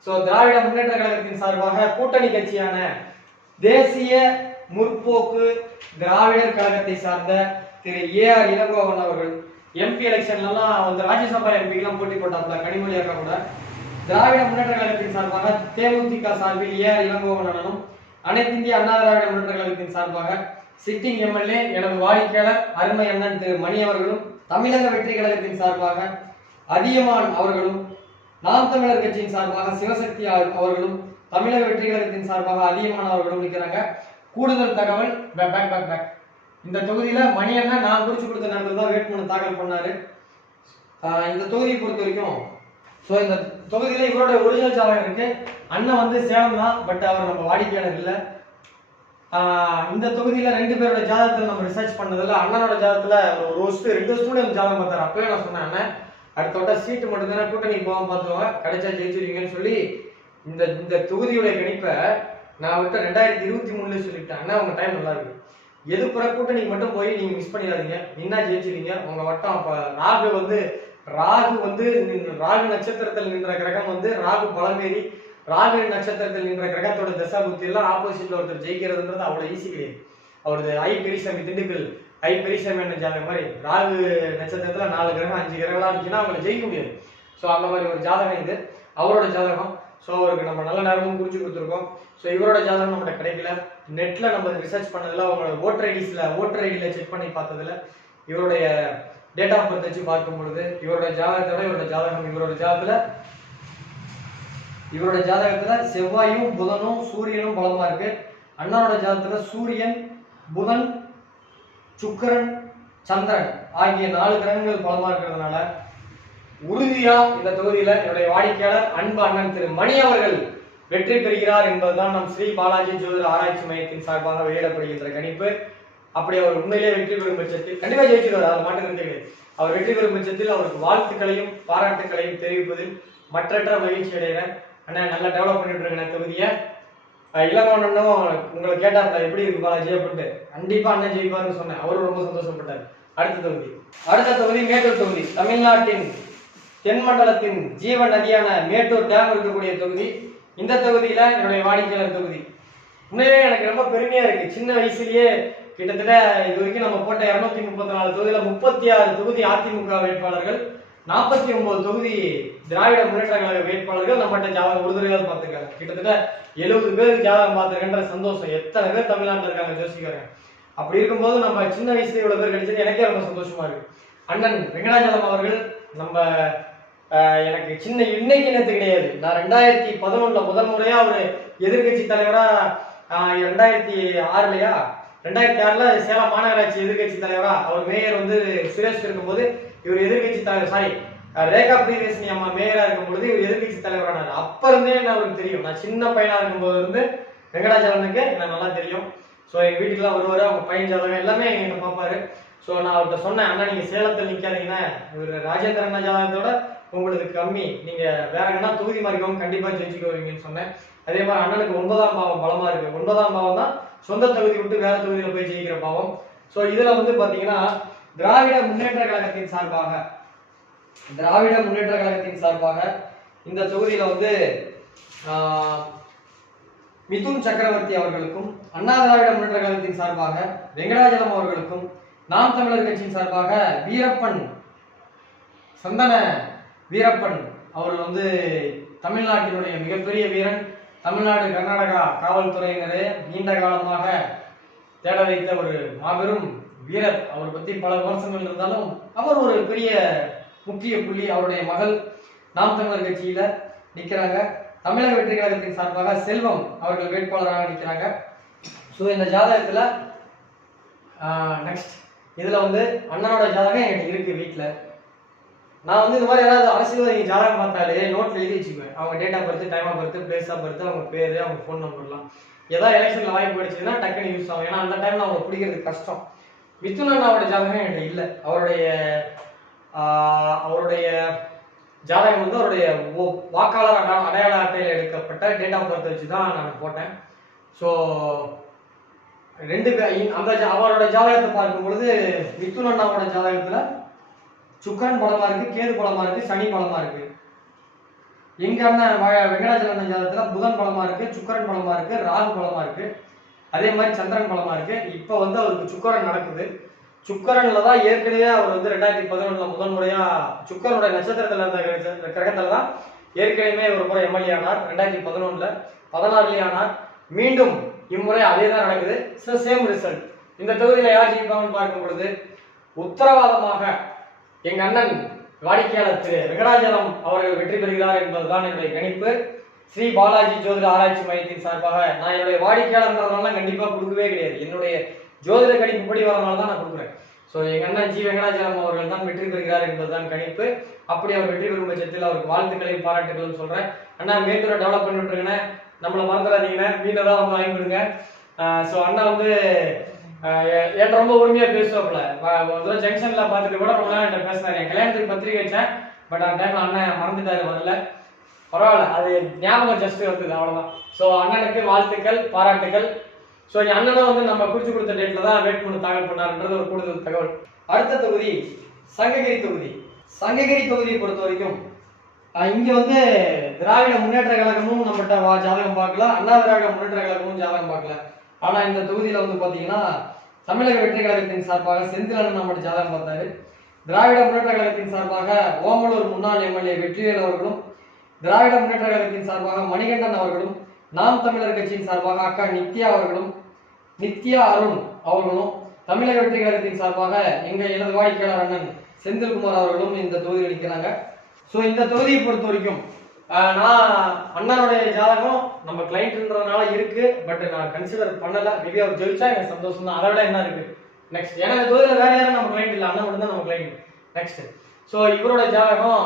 ஸோ திராவிட முன்னேற்ற கழகத்தின் சார்பாக கூட்டணி கட்சியான தேசிய முற்போக்கு திராவிடர் கழகத்தை சார்ந்த திரு ஏஆர் இளங்கோவன் அவர்கள் எம்பி எலெக்ஷன்லாம் வந்து ராஜ்யசபா எம்பிக்கெல்லாம் போட்டி போட்டாங்க. கனிமொழி அக்கா கூட திராவிட முன்னேற்ற கழகத்தின் சார்பாக தேமுதிக சார்பில் ஏஆர் இளங்கோவன் அண்ணனும், அனைத்து இந்திய அண்ணா திராவிட முன்னேற்ற கழகத்தின் சார்பாக சிட்டிங் எம்எல்ஏ எனது வாடிக்கையாளர் அருமை அண்ணன் திரு மணி அவர்களும், தமிழக வெற்றி கழகத்தின் சார்பாக அதியமான் அவர்களும், நாம் தமிழர் கட்சியின் சார்பாக சிவசக்தி அவர்களும், தமிழக வெற்றி கழகத்தின் சார்பாக அதியமான் அவர்களும் நிற்கிறாங்க. கூடுதல் தகவல் இந்த தொகுதியில மணி அண்ணன் நான் குறிச்சு கொடுத்த நேரத்தில் தான் வேட்புமனு தாக்கல் பண்ணாரு. இந்த தொகுதியை பொறுத்த வரைக்கும் ஸோ இந்த தொகுதியில இவரோட ஒரிஜினல் ஜாதகம் இருக்கு. அண்ணன் வந்து சேலம் தான், பட் அவர் நம்ம வாடிக்கையாளர் இல்லை. இந்த தொகுதியில 2 பேரோட ஜாதகத்தில் நம்ம ரிசர்ச் பண்ணதுல அண்ணனோட ஜாதகத்துல ஒரு 2 வருஷம் ஜாதகம் பார்த்தாரு. அப்பவே நான் சொன்னேன், அண்ணன் அடுத்த வட்ட சீட்டு மட்டும் தானே கூட்டணி போகாம பார்த்துவாங்க, கிடைச்சா ஜெயிச்சிருவீங்கன்னு சொல்லி இந்த தொகுதியுடைய கணிப்பை நான் விட்ட 2023 சொல்லிட்டேன். அண்ணா உங்க டைம் நல்லா இருக்கு, எது புற கூட்டணிக்கு மட்டும் போய் நீங்க மிஸ் பண்ணிடாதீங்க, நின்னா ஜெயிச்சிருவீங்க. உங்க வட்டம் அப்ப ராகு வந்து ராகு நட்சத்திரத்தில் நின்ற கிரகம் வந்து ராகு பலமேறி ராகு நட்சத்திரத்தில் நின்ற கிரகத்தோட தசா புத்தி எல்லாம் ஆப்போசிட்ல ஒருத்தர் ஜெயிக்கிறதுன்றது அவ்வளவு ஈஸி கிடையாது. அவரது ஐ பெரியசாமி திண்டுக்கல் ஐ பெரியசாமி என்ன ஜாதகம் மாதிரி ராகு நட்சத்திரத்துல 4 கிரகம் 5 கிரகம்லாம் இருந்துச்சுன்னா அவங்களை ஜெயிக்க முடியாது. ஸோ அந்த மாதிரி ஒரு ஜாதகம் இது அவரோட ஜாதகம். ஸோ அவருக்கு நம்ம நல்ல நேரமும் குறிச்சு கொடுத்துருக்கோம். ஸோ இவரோட ஜாதகம் நம்மகிட்ட கிடைக்கல. நெட்ல நம்ம ரிசர்ச் பண்ணதுல அவங்களோட ஓட்டர் ஐடியில செக் பண்ணி பார்த்ததுல இவருடைய டேட் ஆஃப் பர்த் வச்சு பார்க்கும் பொழுது இவரோட ஜாதகத்துல செவ்வாயும் புதனும் சூரியனும் பலமா இருக்கு. அண்ணனோட ஜாதகத்துல சூரியன் புதன் சுக்கரன் சந்திரன் ஆகிய 4 கிரகங்கள் பலமா இருக்கிறதுனால உறுதியா இந்த தொகுதியில என்னுடைய வாடிக்கையாளர் அன்பு அண்ணன் திரு மணி அவர்கள் வெற்றி பெறுகிறார் என்பதுதான் நம் ஸ்ரீ பாலாஜி ஜோதிட ஆராய்ச்சி மையத்தின் சார்பாக வெளியிடப்படுகின்ற கணிப்பு. அப்படி அவர் உண்மையிலே வெற்றி பெறும் பட்சத்தில் கண்டிப்பா ஜெயிச்சிருவார், அது மாற்றம் கிடையாது. அவர் வெற்றி பெறும் பட்சத்தில் அவருக்கு வாழ்த்துக்களையும் பாராட்டுகளையும் தெரிவிப்பதில் மற்றற்ற மகிழ்ச்சி அடைகிறேன். அண்ணா நல்லா டெவலப் பண்ணிட்டு இருக்கேன் தொகுதியை. இளங்கோவனும் உங்களை கேட்டார்ல எப்படி இருக்கு பாலாஜி அப்படின்ட்டு. கண்டிப்பா அண்ணன் ஜெயிப்பாருன்னு சொன்னேன். அவரும் ரொம்ப சந்தோஷப்பட்டார். அடுத்த தொகுதி மேட்டூர் தொகுதி. தமிழ்நாட்டின் தென்மண்டலத்தின் ஜீவ நதியான மேட்டூர் டேம் இருக்கக்கூடிய தொகுதி. இந்த தொகுதியில என்னுடைய வாடிக்கையாளர் தொகுதி. உண்மையிலே எனக்கு ரொம்ப பெருமையா இருக்கு. சின்ன வயசுலயே கிட்டத்தட்ட இது வரைக்கும் நம்ம போட்ட 234 தொகுதியில 36 தொகுதி அதிமுக வேட்பாளர்கள், 49 தொகுதி திராவிட முன்னேற்ற கழக வேட்பாளர்கள் நம்மகிட்ட ஜாதகம் உறுதுணையால் பார்த்துருக்காங்க. கிட்டத்தட்ட 70 பேருக்கு ஜாதகம் பார்த்துருக்கன்ற சந்தோஷம். எத்தனை பேர் தமிழ்நாட்டில் இருக்காங்க ஜோசிக்காரங்க. அப்படி இருக்கும்போது நம்ம சின்ன வயசுல இவ்வளவு பேர் கிடைச்சது எனக்கே ரொம்ப சந்தோஷமா இருக்கு. அண்ணன் வெங்கடாஜலம் அவர்கள் நம்ம எனக்கு சின்ன இன்னைக்கு நேற்று கிடையாது. நான் 2011 முதல் முறையா ஒரு எதிர்கட்சி தலைவரா 2006 சேலம் மாநகராட்சி எதிர்கட்சி தலைவரா அவர் மேயர் வந்து சுரேஷ் இருக்கும்போது இவர் எதிர்கட்சி தலைவர் ரேகா பிரியதர்ஷினி அம்மா மேயரா இருக்கும்போது இவர் எதிர்கட்சி தலைவரானார். அப்ப இருந்தே அவருக்கு தெரியும். நான் சின்ன பையனா இருக்கும்போது இருந்து வெங்கடாச்சலனுக்கு எனக்கு நல்லா தெரியும். ஸோ எங்க வீட்டுக்குலாம் வருவாரு. அவங்க பையன் ஜாதகம் எல்லாமே எங்க பார்ப்பாரு. ஸோ நான் அவர்கிட்ட சொன்னேன், அண்ணா நீங்க சேலத்தில் நிக்காதீங்கன்னா இவர் ராஜேந்திர அண்ணா ஜாதகத்தோட உங்களுக்கு கம்மி, நீங்க வேற எங்கன்னா தொகுதி மாறிக்கோங்க, கண்டிப்பா ஜெயிச்சுக்குவீங்கன்னு சொன்னேன். அதே மாதிரி அண்ணனுக்கு 9ஆம் பாவம் பலமா இருக்கு. 9ஆம் பாவம் தான் சொந்த தொகுதி விட்டு வேற தொகுதியில போய் ஜெயிக்கிற பாவம். ஸோ இதுல வந்து பாத்தீங்கன்னா திராவிட முன்னேற்ற கழகத்தின் சார்பாக இந்த தொகுதியில வந்து மிதுன் சக்கரவர்த்தி அவர்களுக்கும், அண்ணா திராவிட முன்னேற்ற கழகத்தின் சார்பாக வெங்கடாஜலம் அவர்களுக்கும், நாம் தமிழர் கட்சியின் சார்பாக சந்தன வீரப்பன் அவர்கள் வந்து தமிழ்நாட்டினுடைய மிகப்பெரிய வீரன். தமிழ்நாடு கர்நாடகா காவல்துறையினரே நீண்ட காலமாக தேட வைத்த ஒரு மாபெரும் வீரர். அவர் பத்தி பல விமர்சனங்கள் இருந்தாலும் அவர் ஒரு பெரிய முக்கிய புள்ளி. அவருடைய மகள் நாம் தமிழர் கட்சியில நிக்கிறாங்க. தமிழக வெற்றி கழகத்தின் சார்பாக செல்வம் அவர்கள் வேட்பாளராக நிற்கிறாங்க. ஸோ இந்த ஜாதகத்துல நெக்ஸ்ட் இதுல வந்து அண்ணனோட ஜாதகம் என்கிட்ட இருக்கு வீட்டுல. நான் வந்து இந்த மாதிரி ஏதாவது அரசியல்வாதி ஜாதகம் பார்த்தாலே நோட்ல எழுதி வச்சுக்குவேன். அவங்க date of birth, time of birth, place of birth, அவங்க பேரு, அவங்க ஃபோன் நம்பர்லாம். ஏதாவது எலெக்ஷன்ல வாய்ப்பு கிடைச்சதுன்னா டக்குன்னு யூஸ் ஆகும். ஏன்னா அந்த டைம்ல அவங்க பிடிக்கிறது கஷ்டம். மிதுன் அண்ணாவோட ஜாதகம் என்கிட்ட இல்லை. அவருடைய ஜாதகம் வந்து அவருடைய வாக்காளர் அடையாள அட்டையில் எடுக்கப்பட்ட டேட் ஆஃப் பர்த் வச்சு தான் நான் போட்டேன். ஸோ அவரோட ஜாதகத்தை பார்க்கும் பொழுது மிதுன் அண்ணாவோட ஜாதகத்துல சுக்கரன் பலமா இருக்கு, கேது பலமா இருக்கு, சனி பலமா இருக்கு. எங்க அண்ணன் வெங்கடாச்சல அண்ணன் ஜாதகத்துல புதன் பலமா இருக்கு, சுக்கரன் பலமா இருக்கு, ராகு பலமா இருக்கு, அதே மாதிரி சந்திரன் பலமா இருக்கு. இப்ப வந்து அவருக்கு சுக்கரன் நடக்குது. சுக்கரன்ல தான் ஏற்கனவே அவர் வந்து 2011 முதல் முறையா சுக்கரனுடைய நட்சத்திரத்துல இருந்த கிரகத்துல தான் ஏற்கனவே ஒரு முறை எம்எல்ஏ ஆனார். 2011 16 ஆனார். மீண்டும் இம்முறை அதே தான் நடக்குது. Same result. இந்த தொகுதியில யார் ஜெயிப்பாங்கன்னு பார்க்கும் பொழுது உத்தரவாதமாக எங்க அண்ணன் வாடிக்கையாளர் திரு வெங்கடாஜலம் அவர்கள் வெற்றி பெறுகிறார் என்பதுதான் என்னுடைய கணிப்பு. ஸ்ரீ பாலாஜி ஜோதிட ஆராய்ச்சி மையத்தின் சார்பாக நான் என்னுடைய வாடிக்கையாளர்ன்றதுனால கண்டிப்பா கொடுக்கவே கிடையாது. என்னுடைய ஜோதிட கணிப்பு படி வரனால தான் நான் கொடுக்குறேன். ஸோ எங்க அண்ணன் ஜி வெங்கடாஜலம் அவர்கள் தான் வெற்றி பெறுகிறார் என்பதுதான் கணிப்பு. அப்படி அவர் வெற்றி பெறும் பட்சத்தில் அவருக்கு வாழ்த்துக்களையும் பாராட்டுகளும் சொல்றேன். அண்ணா மேட்டூரை டெவலப் பண்ணி விட்டுருங்கண்ணே, நம்மளை மறந்துடாதீங்கண்ணே, மீனை தான் வந்து வாங்கி கொடுங்க. ஸோ அண்ணா வந்து என்கிட்ட ரொம்ப உரிமையா பேசுவாப்புல. ஒரு ஜங்ஷன்ல பார்த்துட்டு கூட ரொம்ப நேரம் என்கிட்ட பேசினாரு. என் கல்யாணத்துக்கு பத்திரிகை வச்சேன், பட் அந்த டைம்ல அண்ணன் மறந்துட்டாரு, வரல. பரவாயில்ல, அது ஞாபகம் ஜஸ்ட் வந்தது, அவ்வளவுதான். ஸோ அண்ணனுக்கு வாழ்த்துக்கள், பாராட்டுகள். ஸோ அண்ணனும் வந்து நம்ம குறிச்சு கொடுத்த டேட்ல தான் வேட்புமனு தாக்கல் பண்ணாருன்றது ஒரு கூடுதல் தகவல். அடுத்த தொகுதி சங்ககிரி தொகுதி. சங்ககிரி தொகுதியை பொறுத்த வரைக்கும் இங்க வந்து திராவிட முன்னேற்ற கழகமும் நம்மகிட்ட ஜாதகம் பார்க்கல, அண்ணா திராவிட முன்னேற்ற கழகமும் ஜாதகம் பார்க்கல. ஆனா இந்த தொகுதியில வந்து பாத்தீங்கன்னா தமிழக வெற்றி கழகத்தின் சார்பாக செந்திலன் நம்மகிட்ட ஜாதகம் பார்த்தாரு. திராவிட முன்னேற்ற கழகத்தின் சார்பாக ஓமலூர் முன்னாள் எம்எல்ஏ வெற்றிவேல் அவர்களும், திராவிட முன்னேற்ற கழகத்தின் சார்பாக மணிகண்டன் அவர்களும், நாம் தமிழர் கட்சியின் சார்பாக அக்கா நித்யா அருண் அவர்களும், தமிழக வெற்றி கழகத்தின் சார்பாக எனது வாடிக்கையாளர் அண்ணன் செந்தில்குமார் அவர்களும் இந்த தொகுதியில் நிற்கிறாங்க. ஸோ இந்த தொகுதியை பொறுத்த வரைக்கும் நான் அண்ணனுடைய ஜாதகம் நம்ம கிளைண்ட்ன்றதுனால இருக்கு, பட் நான் கன்சிடர் பண்ணல. மேபி அவர் ஜெயிச்சா எனக்கு சந்தோஷம் தான். அதை விட என்ன இருக்கு நெக்ஸ்ட், ஏன்னா இந்த தொகுதியில் வேற யாரும் நம்ம கிளைண்ட் இல்லை, அண்ணன் மட்டும் தான் நம்ம கிளைண்ட். நெக்ஸ்ட் ஸோ இவரோட ஜாதகம்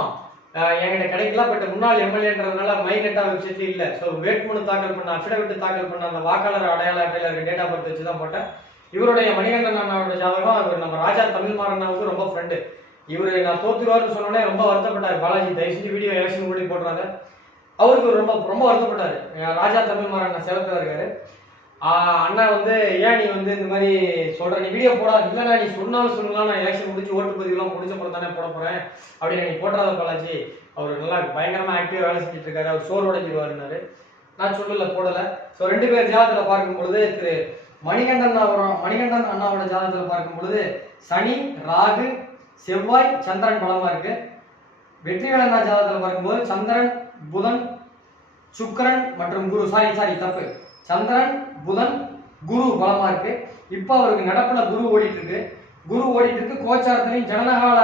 என்கிட்ட கிடைக்கல, பட் முன்னாள் எம்எல்ஏன்றதுனால மைனெட்டா வெப்சைட்ல இல்ல. ஸோ வேட்புமனு தாக்கல் பண்ண, அஃபிடவிட் தாக்கல் பண்ண அந்த வாக்காளர் அடையாள அட்டையில இருக்க டேட் ஆஃப் பர்த் வச்சு தான் போட்டேன். இவருடைய மணிகண்டன் அண்ணாவோட ஜாதகம், இவர் நம்ம ராஜா தமிழ்மாறனாவுக்கு ரொம்ப ஃப்ரெண்டு. இவரு நான் தோத்துருவாருன்னு சொன்னோடனே ரொம்ப வருத்தப்பட்டார். பாலாஜி தயவு செஞ்சு வீடியோ எலெக்ஷன் கூட போடுறாங்க. அவருக்கு ரொம்ப ரொம்ப வருத்தப்பட்டாரு. ராஜா தமிழ்மாறன் அண்ணன் சேலத்துல இருக்காரு. அண்ணா வந்து ஏன் நீ வந்து இந்த மாதிரி சொல்ற, நீ வீடியோ போடாது. இல்லைண்ணா நீ சொன்னாலும் சொல்லலாம், நான் எலெக்ஷன் முடிச்சு ஓட்டு பதிவுலாம் முடிச்ச அப்புறம் தானே போட போறேன் அப்படின்னு நீ போட்டுறாத பாலாஜி, அவர் நல்லா பயங்கரமா ஆக்டிவா வேலை செஞ்சுட்டு இருக்காரு, அவர் சோறு உடைஞ்சிருவாருன்னாரு. நான் சொல்லல, போடல. ஸோ 2 பேர் ஜாதகத்துல பார்க்கும் பொழுது திரு மணிகண்டன் அண்ணாவோட ஜாதகத்துல பார்க்கும் பொழுது சனி, ராகு, செவ்வாய், சந்திரன் பலமா இருக்கு. வெற்றிவேல் அண்ணா ஜாதகத்துல பார்க்கும்போது சந்திரன், புதன், சுக்கிரன் மற்றும் குரு, சாரி தப்பு, சந்திரன், புதன், குரு பலமா இருக்கு. இப்ப அவருக்கு நடப்புல குரு ஓடிட்டு இருக்கு. கோச்சாரத்திலையும் ஜனனகால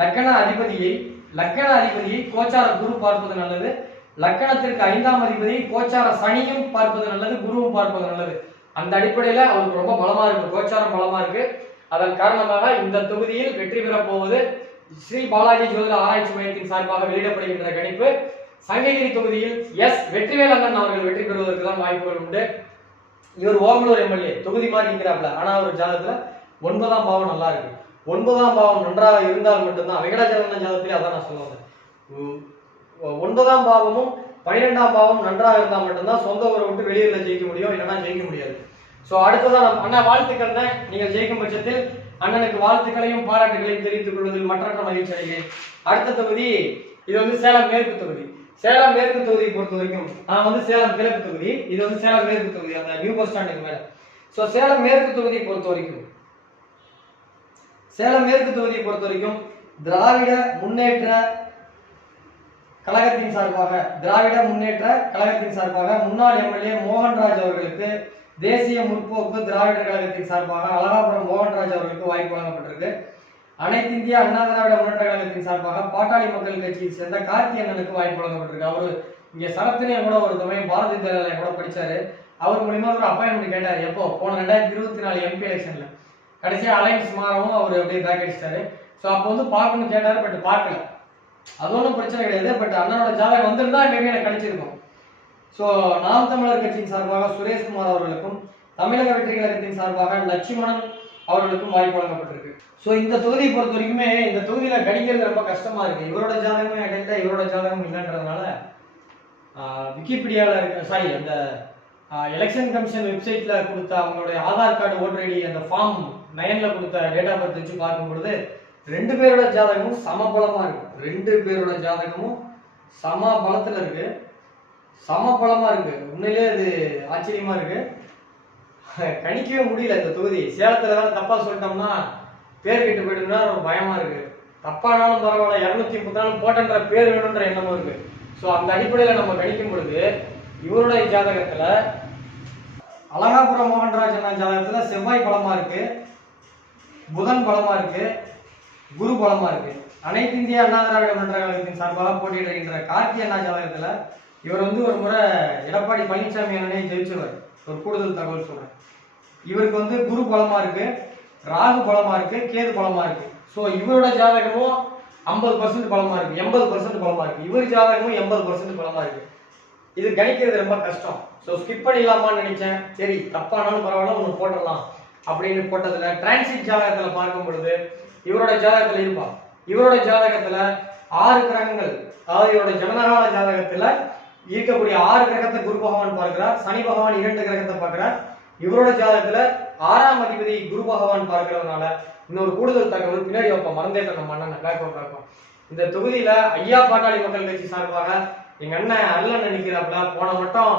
லக்கண அதிபதியை கோச்சார குரு பார்ப்பது நல்லது. லக்கணத்திற்கு 5ஆம் அதிபதி கோச்சார சனியும் பார்ப்பது நல்லது, குருவும் பார்ப்பது நல்லது. அந்த அடிப்படையில அவருக்கு ரொம்ப பலமா இருக்கு, கோச்சாரம் பலமா இருக்கு. அதன் காரணமாக இந்த தொகுதியில் வெற்றி பெற போவது ஸ்ரீ பாலாஜி ஜோதிட ஆராய்ச்சி மையத்தின் சார்பாக வெளியிடப்படுகின்ற கணிப்பு சங்ககிரி தொகுதியில் வெற்றிவேல் அண்ணன் அவர்கள் வெற்றி பெறுவதற்கு தான் வாய்ப்புகள் உண்டு. இவர் ஓமலூர் எம்எல்ஏ தொகுதி மாதிரி இருக்கிறாப்ல, ஆனா ஒரு ஜாதகத்துல 9ஆம் பாவம் நல்லா இருக்கு. 9ஆம் பாவம் நன்றாக இருந்தால் மட்டும்தான், வெங்கடாச்சலண்ணன் ஜாதகத்திலே அதான் நான் சொல்லுவேன், 9ஆம் பாவமும் 12ஆம் பாவம் நன்றாக இருந்தால் மட்டும்தான் சொந்த ஊரை விட்டு வெளியூர்ல ஜெயிக்க முடியும், இல்லைன்னா ஜெயிக்க முடியாது. ஸோ அடுத்ததான் அண்ணா வாழ்த்துக்கள் தான். நீங்கள் ஜெயிக்கும் பட்சத்தில் அண்ணனுக்கு வாழ்த்துக்களையும் பாராட்டுகளையும் தெரிவித்துக் கொள்வதில் மற்றற்ற மகிழ்ச்சி அடைகிறேன். அடுத்த தொகுதி இது வந்து சேலம் மேற்கு தொகுதி. சேலம் மேற்கு தொகுதியை பொறுத்த வரைக்கும் நான் வந்து சேலம் கிழக்கு தொகுதி, இது வந்து சேலம் மேற்கு தொகுதி, அந்த நியூ பஸ் ஸ்டாண்டுக்கு மேல. ஸோ சேலம் மேற்கு தொகுதியை பொறுத்த வரைக்கும் திராவிட முன்னேற்ற கழகத்தின் சார்பாக முன்னாள் எம்எல்ஏ மோகன்ராஜ் அவர்களுக்கு, தேசிய முற்போக்கு திராவிடர் கழகத்தின் சார்பாக அழகாபுரம் மோகன்ராஜ் அவர்களுக்கு வாய்ப்பு வழங்கப்பட்டிருக்கு. அனைத்து இந்திய அண்ணா திராவிட முன்னேற்ற கழகத்தின் சார்பாக பாட்டாளி மக்கள் கட்சியை சேர்ந்த கார்த்தி அண்ணனுக்கு வாய்ப்பு வழங்கப்பட்டிருக்கு. அவரு இங்க சரத்தினே கூட ஒரு சமயம் பாரதிய ஜனதா கூட படிச்சாரு. அவர் மூலியமா ஒரு அப்பாயின்மெண்ட் கேட்டாரு, எப்போ போன 2024 எம்பி எலெக்ஷன்ல. கடைசியா அலைன்ஸ் மாறவும் அவர் அப்படியே பேக் அடிச்சிட்டாரு. ஸோ அப்போ வந்து பார்க்கணும்னு கேட்டாரு, பட் பார்க்கல. அது ஒன்றும் பிரச்சனை கிடையாது. பட் அண்ணனோட ஜாதகம் வந்திருந்தா மேபி எனக்கு கிடைச்சிருக்கும். ஸோ நாம் தமிழர் கட்சியின் சார்பாக சுரேஷ்குமார் அவர்களுக்கும், தமிழக வெற்றி கழகத்தின் சார்பாக லட்சுமணன் அவர்களுக்கும் வாய்ப்பு வழங்கப்பட்டிருக்கு. ஸோ இந்த தொகுதியை பொறுத்த வரைக்குமே இந்த தொகுதியில கணிக்கிறது ரொம்ப கஷ்டமா இருக்கு. இவரோட ஜாதகமே இடையில இவரோட ஜாதகம் இல்லைன்றதுனால விக்கிபீடியாவில் இருக்க அந்த எலெக்ஷன் கமிஷன் வெப்சைட்ல கொடுத்த அவங்களுடைய ஆதார் கார்டு, ஓட்டர் ஐடி, அந்த ஃபார்ம் 9ல கொடுத்த டேட் ஆஃப் பர்த் வச்சு பார்க்கும் பொழுது 2 பேரோட ஜாதகமும் சமபலமா இருக்கு. 2 பேரோட ஜாதகமும் சம பலத்துல இருக்கு, சமபலமா இருக்கு. உண்மையிலே அது ஆச்சரியமா இருக்கு, கணிக்கவே முடியல. இந்த தொகுதி சேலத்துல ஏதாவது தப்பா சொல்லிட்டோம்னா பேர் கெட்டு போயிடும்னா பயமா இருக்கு. தப்பானாலும் பரவாயில்ல, 230 நாள் போட்டன்ற பேர் வேணும்ன்ற எண்ணமும் இருக்கு. ஸோ அந்த அடிப்படையில நம்ம கணிக்கும் பொழுது இவருடைய ஜாதகத்துல அழகாபுரம் மோகன்ராஜ் அண்ணா ஜாதகத்துல செவ்வாய் பலமா இருக்கு, புதன் பலமா இருக்கு, குரு பலமா இருக்கு. அனைத்து இந்திய அண்ணா திராவிட முன்னேற்ற கழகத்தின் சார்பாக போட்டியிடுகின்ற கார்த்தி அண்ணா ஜாதகத்துல இவர் வந்து ஒரு முறை எடப்பாடி பழனிசாமி அண்ணனே ஜெயிச்சவர். ஒரு கூடுதல் தகவல் சொல்றேன், இவருக்கு வந்து குரு பலமா இருக்கு, ராகு பலமா இருக்கு, கேது பலமா இருக்கு. ஸோ இவரோட ஜாதகமும் 50% பலமா இருக்கு, 80% பலமா இருக்கு. இவர் ஜாதகமும் 80% பலமா இருக்கு. இது கணிக்கிறது ரொம்ப கஷ்டம். ஸோ ஸ்கிப் பண்ணிடலாமான்னு நினைச்சேன். சரி தப்பானாலும் பரவாயில்ல, ஒன்று போட்டுடலாம் அப்படின்னு போட்டதுல டிரான்சிட் ஜாதகத்துல பார்க்கும் பொழுது இவரோட ஜாதகத்துல இருப்பா. இவரோட ஜாதகத்துல 6 கிரகங்கள், அதாவது இவரோட ஜனனகால ஜாதகத்துல இருக்கக்கூடிய 6 கிரகத்தை குரு பகவான் பார்க்கிறார், சனி பகவான் 2 கிரகத்தை பார்க்கிறார். இவரோட ஜாதகத்துல 6ஆம் அதிபதி குரு பகவான் பார்க்கிறதுனால இன்னொரு கூடுதல் தகவல் பின்னாடி வைப்போம், மறந்தேட்ட நம்ம அண்ணன் காய்ப்போம். இந்த தொகுதியில ஐயா பாட்டாளி மக்கள் கட்சி சார்பாக எங்க அண்ணன் அருளன் நினைக்கிறாப்ல. போன மட்டும்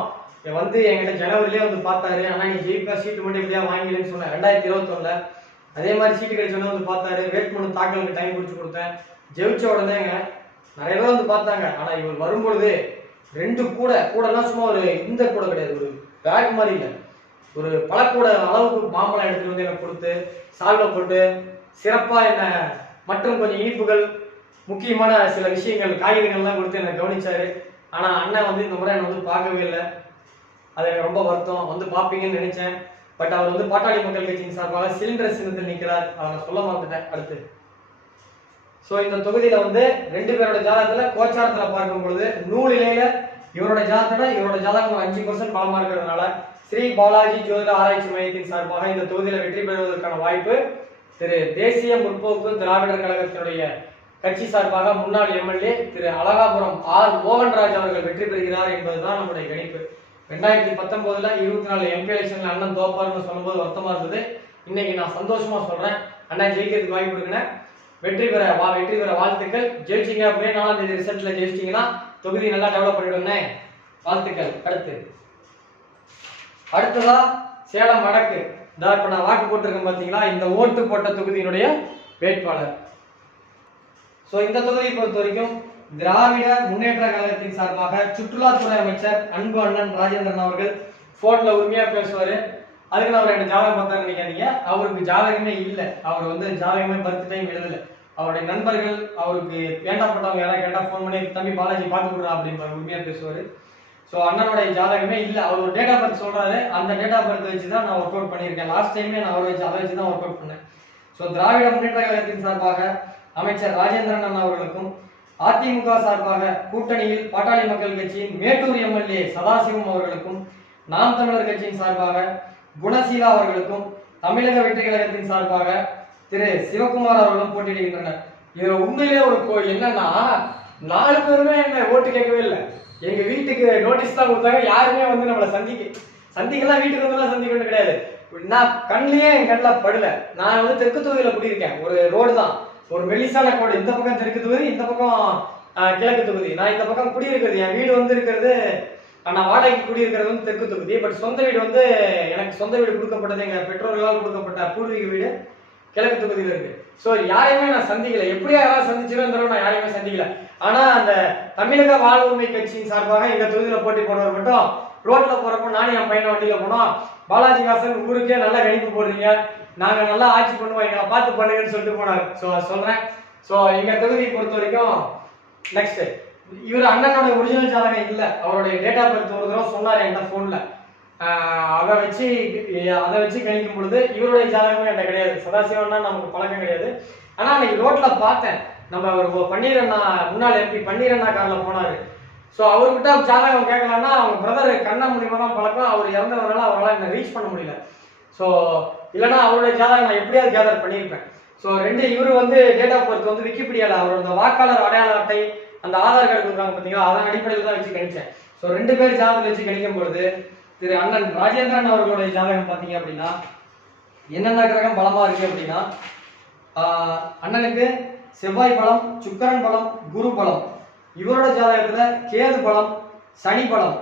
வந்து எங்கிட்ட ஜனவரிலேயே வந்து பார்த்தாரு, ஆனா நீ ஜெயிப்பா சீட்டு மட்டும் எப்படியா வாங்கிலன்னு சொன்னேன் 2021. அதே மாதிரி சீட்டு கிடைச்சோன்னு வந்து பார்த்தாரு, வேட்புமனு தாக்கலுக்கு டைம் பிடிச்சி கொடுத்தேன். ஜெயிச்ச உடனேங்க நிறைய பேர் வந்து பார்த்தாங்க. ஆனா இவர் வரும்பொழுது 2 கூடலாம் சும்மா ஒரு இந்த கூட கிடையாது, ஒரு பேக் மாதிரி இல்லை, ஒரு பழக்கூட அளவுக்கு மாம்பழம் எடுத்துட்டு வந்து எனக்கு கொடுத்து சால்வை போட்டு சிறப்பா என்ன மற்றும் கொஞ்சம் இனிப்புகள், முக்கியமான சில விஷயங்கள், காய்கறிகள்லாம் கொடுத்து என்னை கவனிச்சாரு. ஆனா அண்ணன் வந்து இந்த முறை என்னை வந்து பார்க்கவே இல்லை. அது எனக்கு ரொம்ப வருத்தம். வந்து பார்ப்பீங்கன்னு நினைச்சேன். பட் அவர் வந்து பாட்டாளி மக்கள் கட்சியின் சார்பாக சிலிண்டர் சின்னத்தில் நிற்கிறார். அவனை சொல்ல மறந்துட்டேன் அடுத்து. ஸோ இந்த தொகுதியில வந்து 2 பேரோட ஜாதகத்துல கோச்சாரத்துல பார்க்கும் பொழுது நூலிலேயே இவரோட ஜாதகம் 5% பலமா இருக்கிறதுனால ஸ்ரீ பாலாஜி ஜோதிட ஆராய்ச்சி மையத்தின் சார்பாக இந்த தொகுதியில வெற்றி பெறுவதற்கான வாய்ப்பு திரு தேசிய முற்போக்கு திராவிடர் கழகத்தினுடைய கட்சி சார்பாக முன்னாள் எம்எல்ஏ திரு அழகாபுரம் ஆர் மோகன்ராஜ் அவர்கள் வெற்றி பெறுகிறார் என்பதுதான் நம்முடைய கணிப்பு. 2019 24 எம்பி எலெக்ஷன்ல அண்ணன் தோப்பாருன்னு சொல்லும்போது வருத்தமா இருந்தது. இன்னைக்கு நான் சந்தோஷமா சொல்றேன், அண்ணன் ஜெயிக்கிறதுக்கு வாய்ப்பு இருக்குன்னு. வெற்றி பெற வாழ்த்துக்கள். ஜெயிச்சிங்க அப்படியே 4ஆம் தேதி ரிசல்ட்ல ஜெயிச்சிட்டீங்கன்னா தொகுதி நல்லா டெவலப் பண்ணிடுங்க. வாழ்த்துக்கள். அடுத்ததா சேலம் வடக்கு. இப்ப நான் வாக்கு போட்டிருக்கேன் பாத்தீங்களா, இந்த ஓட்டு போட்ட தொகுதியினுடைய வேட்பாளர். சோ இந்த தொகுதியை பொறுத்த வரைக்கும் திராவிட முன்னேற்ற கழகத்தின் சார்பாக சுற்றுலாத்துறை அமைச்சர் அன்பு அண்ணன் ராஜேந்திரன் அவர்கள் போன்ல உண்மையா பேசுவாரு. அதுக்கு நான் ரெண்டு ஜாதகம் பார்த்தாரு நினைக்காதீங்க. அவருக்கு ஜாதகமே இல்லை. அவர் வந்து ஜாதகமே 10 டைம் எழுதல. அவருடைய நண்பர்கள் அவருக்கு வேண்டாப்பட்டவங்க யாராவது கேட்டா போன் பண்ணி தம்பி பாலாஜி பார்த்து கொடுறா அப்படின்னு உண்மையா பேசுவாரு. ஸோ அண்ணனுடைய ஜாதகமே இல்லை. அவர் ஒரு டேட் ஆஃப் பர்த் சொல்றாரு. அந்த டேட் ஆஃப் பர்த் வச்சு தான் நான் ஒர்க் அவுட் பண்ணியிருக்கேன். லாஸ்ட் டைமே நான் அதை வச்சு தான் ஒர்க் அவுட் பண்ணேன். ஸோ திராவிட முன்னேற்ற கழகத்தின் சார்பாக அமைச்சர் ராஜேந்திரன் அண்ணா அவர்களுக்கும், அதிமுக சார்பாக கூட்டணியில் பாட்டாளி மக்கள் கட்சியின் மேட்டூர் எம்எல்ஏ சதாசிவம் அவர்களுக்கும், நாம் தமிழர் கட்சியின் சார்பாக குணசீலா அவர்களுக்கும், தமிழக வெற்றி கழகத்தின் சார்பாக திரு சிவகுமார் அவர்களும் போட்டியிடுகின்றனர். இது உண்மையிலே ஒரு என்னன்னா 4 பேருமே என்ன ஓட்டு கேட்கவே இல்லை. எங்க வீட்டுக்கு நோட்டீஸ் தான் கொடுத்தாங்க. யாருமே வந்து நம்மளை சந்திக்கலாம் வீட்டுக்கு வந்து சந்திக்கணும் கிடையாது. நான் கண்ணிலேயே என் கண்ணில் படல. நான் வந்து தெற்கு தொகுதியில குடியிருக்கேன். ஒரு ரோடு தான், ஒரு மெலிசான கோடு. இந்த பக்கம் தெற்கு தொகுதி, இந்த பக்கம் கிழக்கு தொகுதி. நான் இந்த பக்கம் குடியிருக்கிறது, என் வீடு வந்து இருக்கிறது, நான் வாடகைக்கு குடியிருக்கிறது வந்து தெற்கு தொகுதி. பட் சொந்த வீடு வந்து எனக்கு சொந்த வீடு கொடுக்கப்பட்டது எங்க பெற்றோர்களால் கொடுக்கப்பட்ட பூர்வீக வீடு கிழக்கு தொகுதியில இருக்கு. சோ யாரையுமே நான் சந்திக்கல. எப்படியா யாராவது சந்திச்சிருந்தோம் நான் யாரையுமே சந்திக்கல. ஆனா அந்த தமிழக வாழ்வுரிமை கட்சியின் சார்பாக எங்க தொகுதியில போட்டி போடுறவர் மட்டும் ரோட்ல போறப்போ நானும் என் பையனை வண்டியில போனோம். பாலாஜி வாசன் ஊருக்கே நல்லா கணிப்பு போடுறீங்க, நாங்க நல்லா ஆட்சி பண்ணுவோம், எங்களை பார்த்து பண்ணுங்கன்னு சொல்லிட்டு போனார். ஸோ சொல்றேன். ஸோ எங்க தொகுதியை பொறுத்த வரைக்கும் நெக்ஸ்ட் இவர் அண்ணனோட ஒரிஜினல் ஜாதகம் இல்லை. அவருடைய டேட் ஆஃப் பர்த் ஒரு தடவை சொன்னார் என்கிட்ட போன்ல. அதை வச்சு கணிக்கும் பொழுது இவருடைய ஜாதகமே என்கிட்ட கிடையாது. சதாசிவம்னா நமக்கு பழக்கம் கிடையாது. ஆனா அன்னைக்கு ரோட்ல பார்த்தேன், நம்ம ஒரு பன்னீரண்ணா முன்னாள் எம்பி பன்னீரண்ணா கார்ல போனாரு. ஸோ அவர்கிட்ட ஜாதகம் கேட்கலாம்னா அவங்க பிரதர் கண்ணா மூலியமா தான் பழக்கம். அவர் இறந்ததுனால அவரால் என்ன ரீச் பண்ண முடியல. ஸோ இல்லைன்னா அவருடைய ஜாதகம் நான் எப்படியாவது கேதர் பண்ணியிருப்பேன். ஸோ இவர் வந்து டேட் ஆஃப் பர்த் வந்து விக்கிபீடியால அவர் அந்த வாக்காளர் அடையாள அட்டை அந்த ஆதார் கார்டு கொடுக்குறாங்க பார்த்தீங்களா, அதன் அடிப்படையில் தான் வச்சு கணிச்சேன். ஸோ 2 பேர் ஜாதகம் வச்சு கணிக்கும் பொழுது திரு அண்ணன் ராஜேந்திரன் அவர்களுடைய ஜாதகம் பார்த்தீங்க அப்படின்னா என்னென்ன கிரகம் பலமா இருக்கு அப்படின்னா, அண்ணனுக்கு செவ்வாய் பலம், சுக்கரன் பலம், குரு பலம். இவரோட ஜாதகத்துல கேது பலம், சனி பலம்.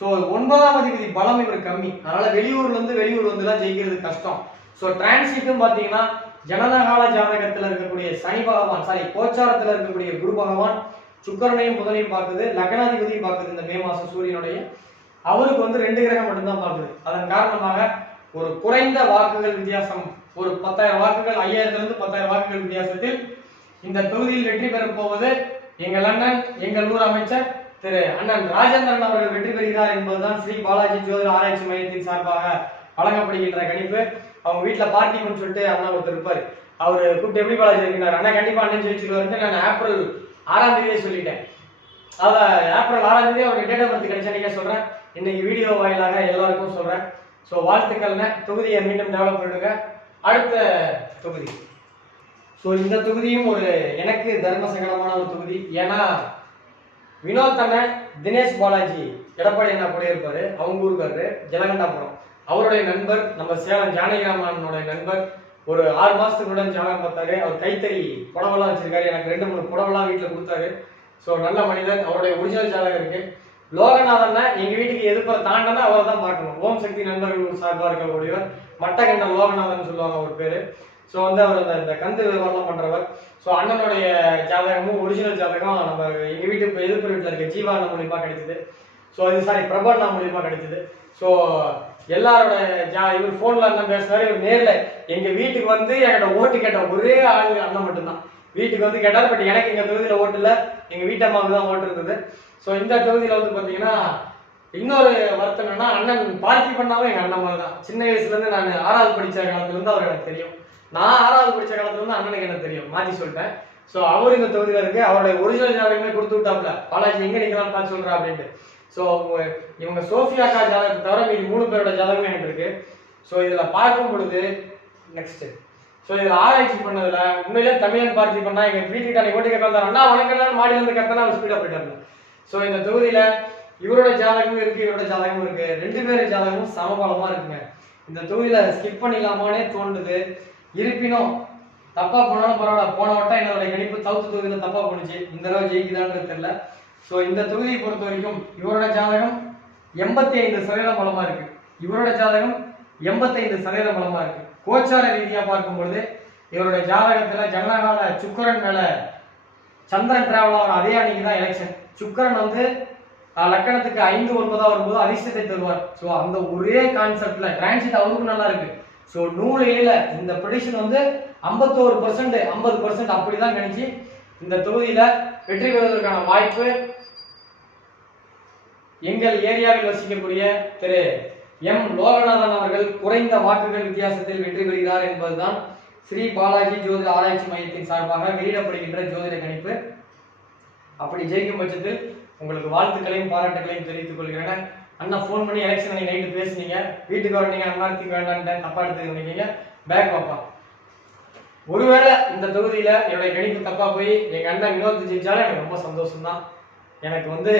ஸோ 9ஆம் அதிபதி பலம் இவர் கம்மி. அதனால வெளியூர் வந்துலாம் ஜெயிக்கிறது கஷ்டம். ஸோ டிரான்சிட்டும் பார்த்தீங்கன்னா ஜனனகால ஜாதகத்தில் இருக்கக்கூடிய சனி பகவான் கோச்சாரத்தில் இருக்கக்கூடிய குரு பகவான் சுக்கரனையும் புதனையும் பார்க்குது, லக்னாதிபதியும் பார்க்குது. இந்த மே மாசம் சூரியனுடைய அவருக்கு வந்து 2 கிரகம் மட்டும்தான் பார்க்குது. அதன் காரணமாக ஒரு குறைந்த வாக்குகள் வித்தியாசம், ஒரு 10,000 வாக்குகள், 5000 இருந்து 10,000 வாக்குகள் வித்தியாசத்தில் இந்த தொகுதியில் வெற்றி பெறப் போவது எங்கள் அண்ணன், எங்கள் ஊர் அமைச்சர் திரு அண்ணன் ராஜேந்திரன் அவர்கள் வெற்றி பெறுகிறார் என்பதுதான் ஸ்ரீ பாலாஜி ஜோதிட ஆராய்ச்சி மையத்தின் சார்பாக வழங்கப்படுகின்ற கணிப்பு. அவங்க வீட்டுல பார்ட்டின்னு சொல்லிட்டு அண்ணா ஒருத்தர் இருப்பாரு. அவரு கூப்பிட்டு எப்படி பாலாஜி இருக்கிறார், அண்ணா கண்டிப்பா அண்ணன் ஜெயிச்சிருவாருன்னு நான் ஏப்ரல் 6ஆம் தேதியே சொல்லிட்டேன். ஏப்ரல் 6ஆம் தேதி அவருக்கு டேட் ஆஃப் பர்த் கிடைச்சா சொல்றேன். இன்னைக்கு வீடியோ வாயிலாக எல்லாருக்கும் சொல்றேன். ஸோ வாழ்த்துக்கள்னு தொகுதியை மீண்டும் டெவலப் பண்ணுங்க. அடுத்த தொகுதி. ஸோ இந்த தொகுதியும் ஒரு எனக்கு தர்ம சங்கடமான ஒரு தொகுதி. ஏன்னா வினோத் அண்ணன் தினேஷ் பாலாஜி எடப்பாடி அண்ணா கூட இருப்பாரு. அவங்க ஊருக்காரு ஜலகண்டாபுரம். அவருடைய நண்பர் நம்ம சேலம் ஜானகிராமனுடைய நண்பர். ஒரு 6 மாசத்துக்கு கூட ஜாதகம் பார்த்தாரு. அவர் கைத்தறி புடவெல்லாம் வச்சிருக்காரு. எனக்கு 2-3 புடவெல்லாம் வீட்டில் கொடுத்தாரு. ஸோ நல்ல மனிதர். அவருடைய ஒரிஜினல் ஜாதகம் இருக்கு. லோகநாதன் எங்க வீட்டுக்கு எதிர்ப்புற தாண்டனா அவரை தான் பார்க்கணும். ஓம் சக்தி நண்பர்கள் சார்பாக இருக்கக்கூடியவர் மட்டகண்ட லோகநாதன் சொல்லுவாங்க அவர் பேரு. ஸோ வந்து அவர் இந்த கந்து விவரம் பண்றவர். ஸோ அண்ணனுடைய ஜாதகமும் ஒரிஜினல் ஜாதகம் நம்ம எங்க வீட்டுக்கு எதிர்ப்பு வீட்டில் இருக்க ஜீவா அண்ணா மூலியமா கிடைச்சது. ஸோ இது பிரபா அண்ணா மூலியமா கிடைச்சது. ஸோ எல்லாரோட இவர் போன்ல அண்ணன் பேசுறாரு. இவர் நேர்ல எங்க வீட்டுக்கு வந்து என்கிட்ட ஓட்டு கேட்ட ஒரே ஆளு அண்ணன் மட்டும்தான். வீட்டுக்கு வந்து கேட்டார். பட் எனக்கு எங்க தொகுதியில ஓட்டு இல்லை, எங்க வீட்டம்மாவுக்கு தான் ஓட்டு இருந்தது. ஸோ இந்த தொகுதியில வந்து பாத்தீங்கன்னா இன்னொரு வருத்தம் என்னன்னா, அண்ணன் பார்ட்டி பண்ணாலும் எங்க அண்ணன் மாதிரி தான். சின்ன வயசுல இருந்து நான் 6வது படிச்ச காலத்துல இருந்து அவர் எனக்கு தெரியும். நான் 6வது படிச்ச காலத்துல இருந்து அண்ணனுக்கு எனக்கு தெரியும். மாற்றி சொல்லிட்டேன். ஸோ அவர் இந்த தொகுதியில இருக்கு. அவருடைய ஒரிஜினல் ஜாதகமே கொடுத்து விட்டாப்ல, பாலாஜி எங்க நிக்கலாம்னு பார்த்து சொல்றா அப்படின்ட்டு. ஸோ இவங்க சோஃபியாக்கா ஜாதகத்தை தவிர மீதி 3 பேரோட ஜாதகமே எனக்கு இருக்கு. ஸோ இதுல பார்க்கும் பொழுது நெக்ஸ்ட் ஸோ இதில் ஆராய்ச்சி பண்ணதுல உண்மையிலே தமிழன் பார்ட்டி பண்ணா எங்க வீட்டுக்கு அன்னைக்கு ஓட்டு கேட்க வந்தார், அண்ணா வணக்கம் மாடியில இருந்து கத்தனா அவர் ஸ்பீடா போயிட்டாரு. ஸோ இந்த தொகுதியில இவரோட ஜாதகமும் இருக்கு, இவரோட ஜாதகமும் இருக்கு, ரெண்டு பேரும் ஜாதகமும் சமபலமா இருக்குங்க. இந்த தொகுதியில ஸ்கிப் பண்ணிடலாமானே தோணுது. இருப்பினும் தப்பா போனாலும் பரவாயில்ல, போன வட்டம் என்னோட கணிப்பு சவுத்து தொகுதியில தப்பா போனுச்சு, இந்த தடவை ஜெயிக்குதான்றது தெரியல. ஸோ இந்த தொகுதியை பொறுத்த வரைக்கும் இவரோட ஜாதகம் 85% பலமா இருக்கு, இவரோட ஜாதகம் 85% பலமா இருக்கு. கோச்சார ரீதியா பார்க்கும் பொழுது இவரோட ஜாதகத்துல ஜனனகால சுக்கிரன் மேல சந்திரன் டிராவல் ஆகிற அதே அன்னைக்கு தான் எலெக்ஷன். சுக்கிரன் வந்து லக்கணத்துக்கு 5 9 வரும்போது அதிர்ஷ்டத்தை தருவார். ஸோ அந்த ஒரே கான்செப்ட்ல டிரான்சிட் அவருக்கும் நல்லா இருக்கு. ஸோ நூலையில இந்த ப்ரெடிக்ஷன் வந்து 51% 50% அப்படிதான் கணிச்சு இந்த தொகுதியில வெற்றி பெறுவதற்கான வாய்ப்பு எங்கள் ஏரியாவில் வசிக்கக்கூடிய திரு எம் லோகநாதன் அவர்கள் குறைந்த வாக்குகள் வித்தியாசத்தில் வெற்றி பெறுகிறார் என்பதுதான் ஸ்ரீ பாலாஜி ஜோதிட ஆராய்ச்சி மையத்தின் சார்பாக வெளியிடப்படுகின்ற ஜோதிட கணிப்பு. அப்படி ஜெயிக்கும் பட்சத்தில் உங்களுக்கு வாழ்த்துக்களையும் பாராட்டுகளையும் தெரிவித்துக் கொள்கிறேன். அண்ணா ஃபோன் பண்ணி எலெக்ஷன் அன்னைக்கு நைட்டு பேசுனீங்க, வீட்டுக்கு வரீங்க, அண்ணாத்துக்கு வேண்டான்னு தப்பா எடுத்துக்கிறீங்க, பேக் வாப்பா. ஒருவேளை இந்த தொகுதியில என்னுடைய கணிப்பு தப்பா போய் எங்க அண்ணன் வினோத் ஜெயிச்சாலும் எனக்கு ரொம்ப சந்தோஷம் தான். எனக்கு வந்து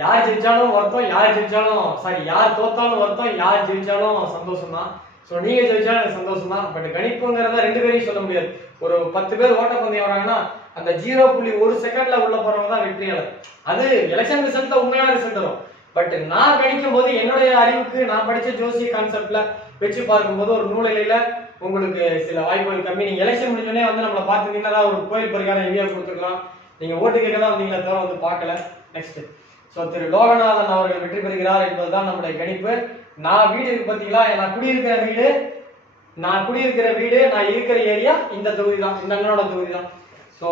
யார் ஜெயிச்சாலும் வருத்தம், யார் ஜெயிச்சாலும் யார் தோத்தாலும் வருத்தம், யார் ஜெயிச்சாலும் சந்தோஷம் தான். ஸோ நீங்க ஜெயிச்சாலும் எனக்கு சந்தோஷம் தான். பட் கணிப்புங்கிறத ரெண்டு பேரையும் சொல்ல முடியாது. ஒரு 10 பேர் ஓட்டப்பந்தயம் வராங்கன்னா அந்த 0.1 செகண்ட்ல உள்ள போறவங்க தான் வெற்றியாளர். அது எலெக்ஷன் ரிசல்ட்ல உண்மையான ரிசல்ட் வரும். பட் நான் கணிக்கும் போது என்னுடைய அறிவுக்கு நான் படிச்ச ஜோசிய கான்செப்ட்ல வச்சு பார்க்கும்போது ஒரு நூலிலையில உங்களுக்கு சில வாய்ப்புகள் கம்மி. நீங்க எலெக்ஷன் முடிஞ்சோடனே வந்து நம்மளை பார்த்துட்டீங்கன்னா ஒரு கோயில் பரிகாரம் ஹெவியா கொடுத்துருக்கலாம். நீங்க ஓட்டு கேட்க தான் வந்தீங்களே தவிர வந்து பார்க்கல. நெக்ஸ்ட் ஸோ திரு லோகநாதன் அவர்கள் வெற்றி பெறுகிறார் என்பதுதான் நம்முடைய கணிப்பு. நான் வீடு இருக்கு பார்த்தீங்களா, நான் குடியிருக்கிற வீடு நான் இருக்கிற ஏரியா இந்த தொகுதி தான், இந்த அண்ணனோட தொகுதி தான். ஸோ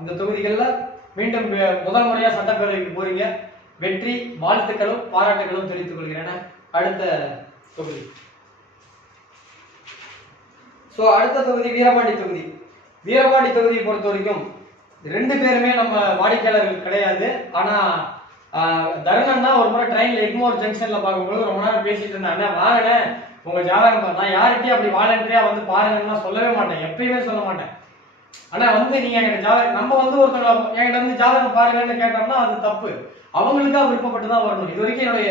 இந்த தொகுதிகளில் மீண்டும் முதல் முறையா சட்டப்பேரவைக்கு போறீங்க. வெற்றி வாழ்த்துக்களும் பாராட்டுகளும் தெரிவித்துக் கொள்கிறேன். அடுத்த தொகுதி ஸோ அடுத்த தொகுதி வீரபாண்டி தொகுதி. வீரபாண்டி தொகுதியை பொறுத்த வரைக்கும் ரெண்டு பேருமே நம்ம வாடிக்கையாளர்கள் கிடையாது. ஆனா தருணன்னா ஒரு முறை ட்ரெயின்ல எக்மோர் ஜங்ஷன்ல பார்க்கும்போது ரொம்ப நேரம் பேசிட்டு இருந்தாங்க, வாங்கினேன் உங்க ஜாதகம். நான் யார்கிட்டயும் அப்படி வாலண்டரியா வந்து பாருங்கன்னா சொல்லவே மாட்டேன், எப்பயுமே சொல்ல மாட்டேன். ஆனா வந்து நீங்க என்கிட்ட ஜாதகம், நம்ம வந்து ஒருத்தவங்க என்கிட்ட வந்து ஜாதகம் பாருங்கன்னு கேட்டோம்னா அது தப்பு. அவங்களுக்கா விருப்பப்பட்டு தான் வரணும். இது வரைக்கும் என்னுடைய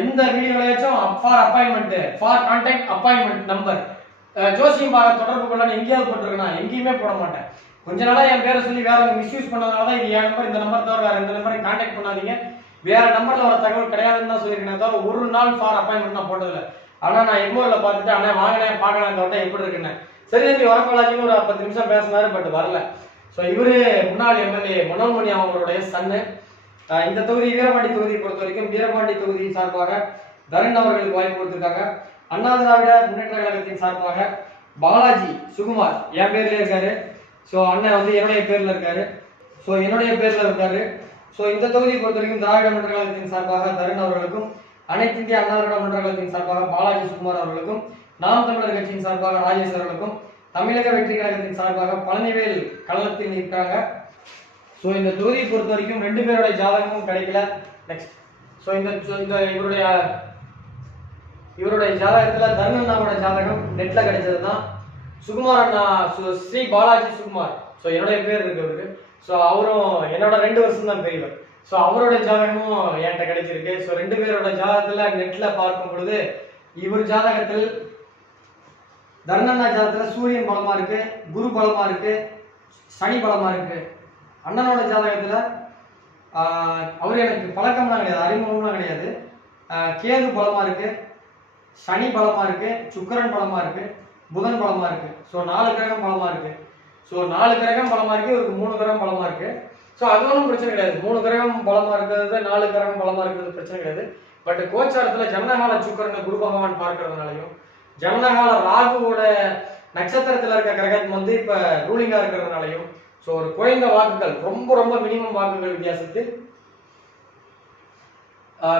எந்த வீடியோலையாச்சும் for appointment, for contact appointment number, ஜோசியம் தொடர்பு கொள்ள எங்கேயாவது போட்டிருக்கேன், எங்கேயுமே போட மாட்டேன். கொஞ்ச நாளா என் பேரை சொல்லி வேற மிஸ்யூஸ் பண்ணதுனாலதான் இது என் நம்பர், இந்த நம்பர் தவிர வேற எந்த நம்பரையும் கான்டாக்ட் பண்ணாதீங்க, வேற நம்பர்ல வர தகவல் கிடையாதுன்னு தான் சொல்லியிருக்கேன் தவிர ஒரு நாள் ஃபார் அப்பாயின்மெண்ட் நான் போட்டதில்லை. ஆனா நான் எக்மோர்ல பார்த்துட்டு அண்ணா வாங்கினேன் பார்க்கலாம் இந்த வட்டம் எப்படி இருக்குன்னு. சரி தம்பி வரப்போலாச்சின்னு ஒரு 10 நிமிஷம் பேசினாரு, பட் வரல. ஸோ இவரு முன்னாள் எம்எல்ஏ மனோன்மணி அவங்களுடைய சன்னு. இந்த தொகுதி வீரபாண்டி தொகுதியை பொறுத்த வரைக்கும் வீரபாண்டி தொகுதி சார்பாக தருண் அவர்களுக்கு வாய்ப்பு கொடுத்திருக்காங்க. அண்ணா திராவிட முன்னேற்ற கழகத்தின் சார்பாக பாலாஜி சுகுமார் என் பேர்ல இருக்காரு. ஸோ அண்ணன் வந்து என்னுடைய பேர்ல இருக்காரு. ஸோ இந்த தொகுதியை பொறுத்த வரைக்கும் திராவிட முன்னேற்ற கழகத்தின் சார்பாக தருண் அவர்களுக்கும், அனைத்து இந்திய அண்ணா திராவிட முன்னேற்ற கழகத்தின் சார்பாக பாலாஜி சுகுமார் அவர்களுக்கும், நாம் தமிழர் கட்சியின் சார்பாக ராஜேஷ் அவர்களுக்கும், தமிழக வெற்றி கழகத்தின் சார்பாக பழனிவேல் களத்தில் நிற்கிறாங்க. ஸோ இந்த தொகுதியை பொறுத்த வரைக்கும் ரெண்டு பேருடைய ஜாதகமும் கிடைக்கல. நெக்ஸ்ட் ஸோ இந்த இவருடைய ஜாதகத்துல தருண் அண்ணாவோட ஜாதகம் நெட்ல கிடைச்சது தான். சுகுமார் அண்ணா ஸ்ரீ பாலாஜி சுகுமார், ஸோ என்னுடைய பேர் இருக்கு அவருக்கு. ஸோ அவரும் என்னோட 2 வருஷம் தான் பெரியவர். ஸோ அவரோட ஜாதகமும் என்கிட்ட கிடைச்சிருக்கு. ஸோ ரெண்டு பேரோட ஜாதகத்துல நெட்ல பார்க்கும் பொழுது இவர் ஜாதகத்தில் தருணண்ணா ஜாதகத்துல சூரியன் பலமா இருக்கு, குரு பலமா இருக்கு, சனி பலமா இருக்கு. அண்ணனோட ஜாதகத்துல அவரு எனக்கு பழக்கம்லாம் கிடையாது, அறிமுகம்லாம் கிடையாது. கேது பலமா இருக்கு, சனி பலமா இருக்கு, சுக்கிரன் பலமா இருக்கு, புதன் பலமா இருக்கு. ஸோ 4 கிரகம் பலமா இருக்கு. ஸோ 4 கிரகம் பலமா இருக்கு, இவருக்கு 3 கிரகம் பலமா இருக்கு. ஸோ அது ஒன்றும் பிரச்சனை கிடையாது. 3 கிரகம் பலமா இருக்கிறது 4 கிரகம் பலமா இருக்கிறது பிரச்சனை கிடையாது. பட் கோச்சாரத்துல ஜனனகால சுக்கிரனை குரு பகவான் பார்க்கறதுனாலையும், ஜனனகால ராகுவோட நட்சத்திரத்துல இருக்க கிரகம் வந்து இப்ப ரூலிங்கா இருக்கிறதுனாலையும், ஸோ ஒரு குறைந்த வாக்குகள், ரொம்ப ரொம்ப மினிமம் வாக்குகள் வித்தியாசத்தில்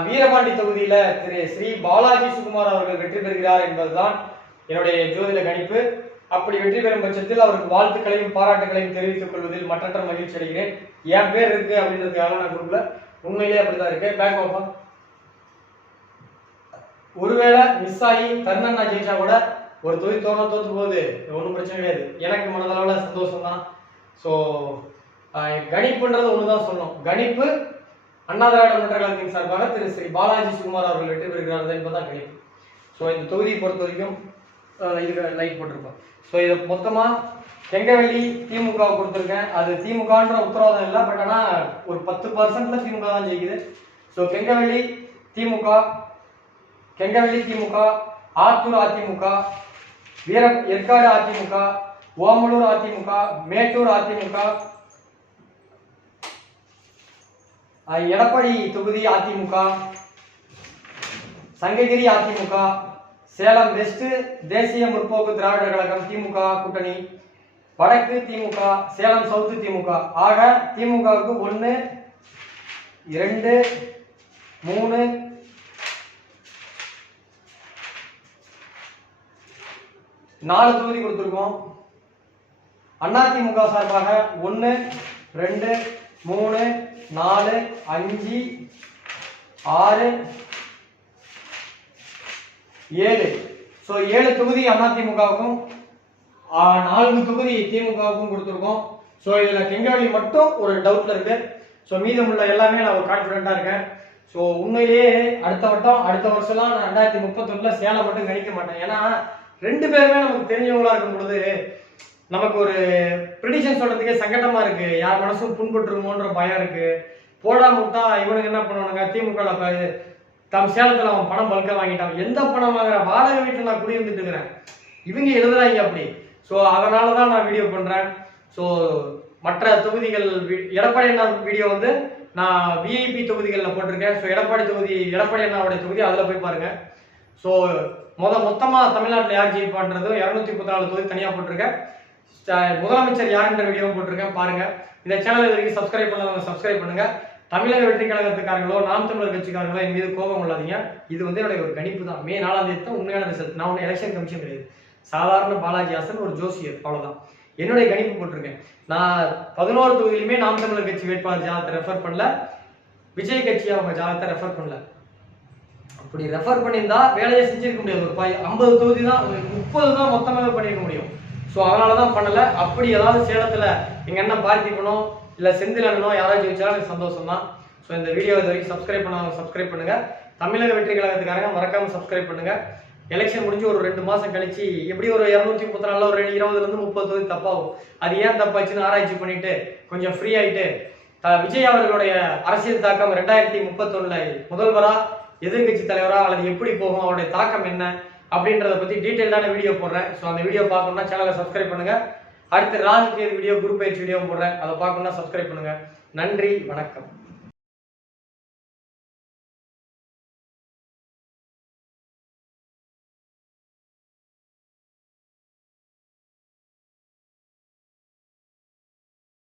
வீரபாண்டி தொகுதியில திரு ஸ்ரீ பாலாஜி சுகுமார் அவர்கள் வெற்றி பெறுகிறார் என்பதுதான் என்னுடைய ஜோதிட கணிப்பு. அப்படி வெற்றி பெறும் பட்சத்தில் அவருக்கு வாழ்த்துக்களையும் பாராட்டுகளையும் தெரிவித்துக் கொள்வதில் மற்றற்ற மகிழ்ச்சி அடைகிறேன். என் பேர் இருக்கு அப்படின்றதுக்காக நான் குரூப்ல உண்மையிலேயே அப்படிதான் இருக்கு. பேக் ஓப்பா ஒருவேளை மிஸ் ஆகி தருணண்ணா ஜெயிச்சா கூட ஒரு தொகுதி தோத்து போகுது, ஒன்றும் பிரச்சனை கிடையாது. எனக்கு மனதளவில் சந்தோஷம் தான். ஸோ கணிப்புன்றது ஒன்று தான் சொல்லணும். கணிப்பு அண்ணா திராவிட முன்னேற்ற கழகத்தின் சார்பாக திரு ஸ்ரீ பாலாஜி சுகுமார் அவர்கள் வெற்றி பெறுகிறார்கள் என்பதுதான் கணிப்பு. ஸோ இந்த தொகுதியை பொறுத்த வரைக்கும் இதுக்கு லைட் போட்டிருப்பேன். ஸோ இதை மொத்தமாக கெங்கவெள்ளி திமுக கொடுத்துருக்கேன். அது திமுகன்ற உத்தரவாதம் இல்லை, பட் ஆனால் ஒரு 10% திமுக தான் ஜெயிக்குது. ஸோ கெங்கவெள்ளி திமுக, ஆத்தூர் அதிமுக, ஏற்காடு அதிமுக, ஓமலூர் அதிமுக, மேட்டூர் அதிமுக, எடப்பாடி தொகுதி அதிமுக, சங்ககிரி அதிமுக, சேலம் வெஸ்ட் தேசிய முற்போக்கு திராவிடர் கழகம் திமுக கூட்டணி, வடக்கு திமுக, சேலம் சவுத்து திமுக. ஆக திமுகவுக்கு 1 2 3 4 தொகுதி கொடுத்துருக்கோம். அதிமுக சார்பாக 1 2 3 4 5 6 7. ஸோ 7 தொகுதி அதிமுகவுக்கும் 4 தொகுதி திமுகவுக்கும் கொடுத்துருக்கோம். ஸோ இதில் கெங்கவெளி மட்டும் ஒரு டவுட்ல இருக்கு. ஸோ மீதமுள்ள எல்லாமே நான் ஒரு கான்ஃபிடென்ட்டா இருக்கேன். ஸோ உண்மையிலேயே அடுத்த வருஷம்லாம் நான் 2031 சேலம் மட்டும் கணிக்க மாட்டேன். ஏன்னா 2 பேருமே நமக்கு தெரிஞ்சவங்களா இருக்கும் பொழுது நமக்கு ஒரு ப்ரிடிக்ஷன் சொல்றதுக்கே சங்கடமா இருக்கு. யார் மனசும் புண்பட்டுருமோன்ற பயம் இருக்கு. போடா முட்டா இவனுக்கு என்ன பண்ணுவானுங்க, திமுக தம் சேலத்துல அவன் பணம் பல்க வாங்கிட்டான். எந்த பணம் வாங்குற, வாடகை வீட்டில் நான் குடியிருந்துட்டு இருக்கிறேன், இவங்க எழுதுறாங்க அப்படி. ஸோ அதனாலதான் நான் வீடியோ பண்றேன். ஸோ மற்ற தொகுதிகள் எடப்பாடி அண்ணா வீடியோ நான் விஐபி தொகுதிகளில் போட்டிருக்கேன். ஸோ எடப்பாடி அண்ணாவுடைய தொகுதி அதில் போய் பாருங்க. ஸோ மொத்தமா தமிழ்நாட்டில் யார் ஜெயிப்பான்றது 234 தொகுதி தனியாக போட்டிருக்கேன். முதலமைச்சர் யாருன்ற வீடியோவும் போட்டிருக்கேன், பாருங்க. இந்த சேனல் வரைக்கும் சப்ஸ்கிரைப் பண்ணாதவங்க சப்ஸ்கிரைப் பண்ணுங்க. தமிழக வெற்றி கழகத்துக்காரங்களோ நாம் தமிழர் கட்சிக்காரங்களோ என் மீது கோபம் கொள்ளாதீங்க. இது என்னுடைய ஒரு கணிப்பு தான். மே 4ஆம் தேதி தான் உண்மையான ரிசல்ட். நான் ஒன்றும் எலெக்ஷன் கமிஷன் கிடையாது, சாதாரண பாலாஜி ஹாசன் ஒரு ஜோசியர், அவ்வளவுதான். என்னுடைய கணிப்பு போட்டிருக்கேன். நான் 11 தொகுதியிலுமே நாம் தமிழர் கட்சி வேட்பாளர் ஜாதகத்தை ரெஃபர் பண்ணல, விஜய் கட்சி அவங்க ஜாதகத்தை ரெஃபர் பண்ணல. அப்படி ரெஃபர் பண்ணியிருந்தா வேலையை செஞ்சிருக்க முடியாது. ஒரு 50 தொகுதி தான், 30 தான் மொத்தமாகவே பண்ணியிருக்க முடியும். ஸோ அதனால தான் பண்ணல. அப்படி ஏதாவது சேலத்தில் எங்கள் அண்ணன் பார்த்திபனோ இல்லை செந்தில் அண்ணனோ யாராச்சும் வச்சாலும் எனக்கு சந்தோஷம் தான். ஸோ இந்த வீடியோ இது வரைக்கும் சப்ஸ்கிரைப் பண்ணாங்க சப்ஸ்கிரைப் பண்ணுங்க. தமிழக வெற்றி கழகத்துக்காரங்க மறக்காம சப்ஸ்கிரைப் பண்ணுங்க. எலெக்ஷன் முடிஞ்சு ஒரு 2 மாசம் கழிச்சு எப்படி ஒரு 234 ஒரு 20 30 தொகுதி தப்பாகும். அது ஏன் தப்பாச்சுன்னு ஆராய்ச்சி பண்ணிட்டு கொஞ்சம் ஃப்ரீ ஆயிட்டு விஜய் அவர்களுடைய அரசியல் தாக்கம் 2031 முதல்வரா எதிர்கட்சி தலைவரா அல்லது எப்படி போகும், அவருடைய தாக்கம் என்ன அப்படின்றத பத்தி டீட்டெயிலான வீடியோ போடுறேன். ஸோ அந்த வீடியோ பார்க்கணும்னா சேனலை சப்ஸ்கிரைப் பண்ணுங்க. அடுத்து ராகுல் Ketu video, group page video போடுறேன், அதை பார்க்கணும்னா சப்ஸ்கிரைப் பண்ணுங்க. நன்றி, வணக்கம்.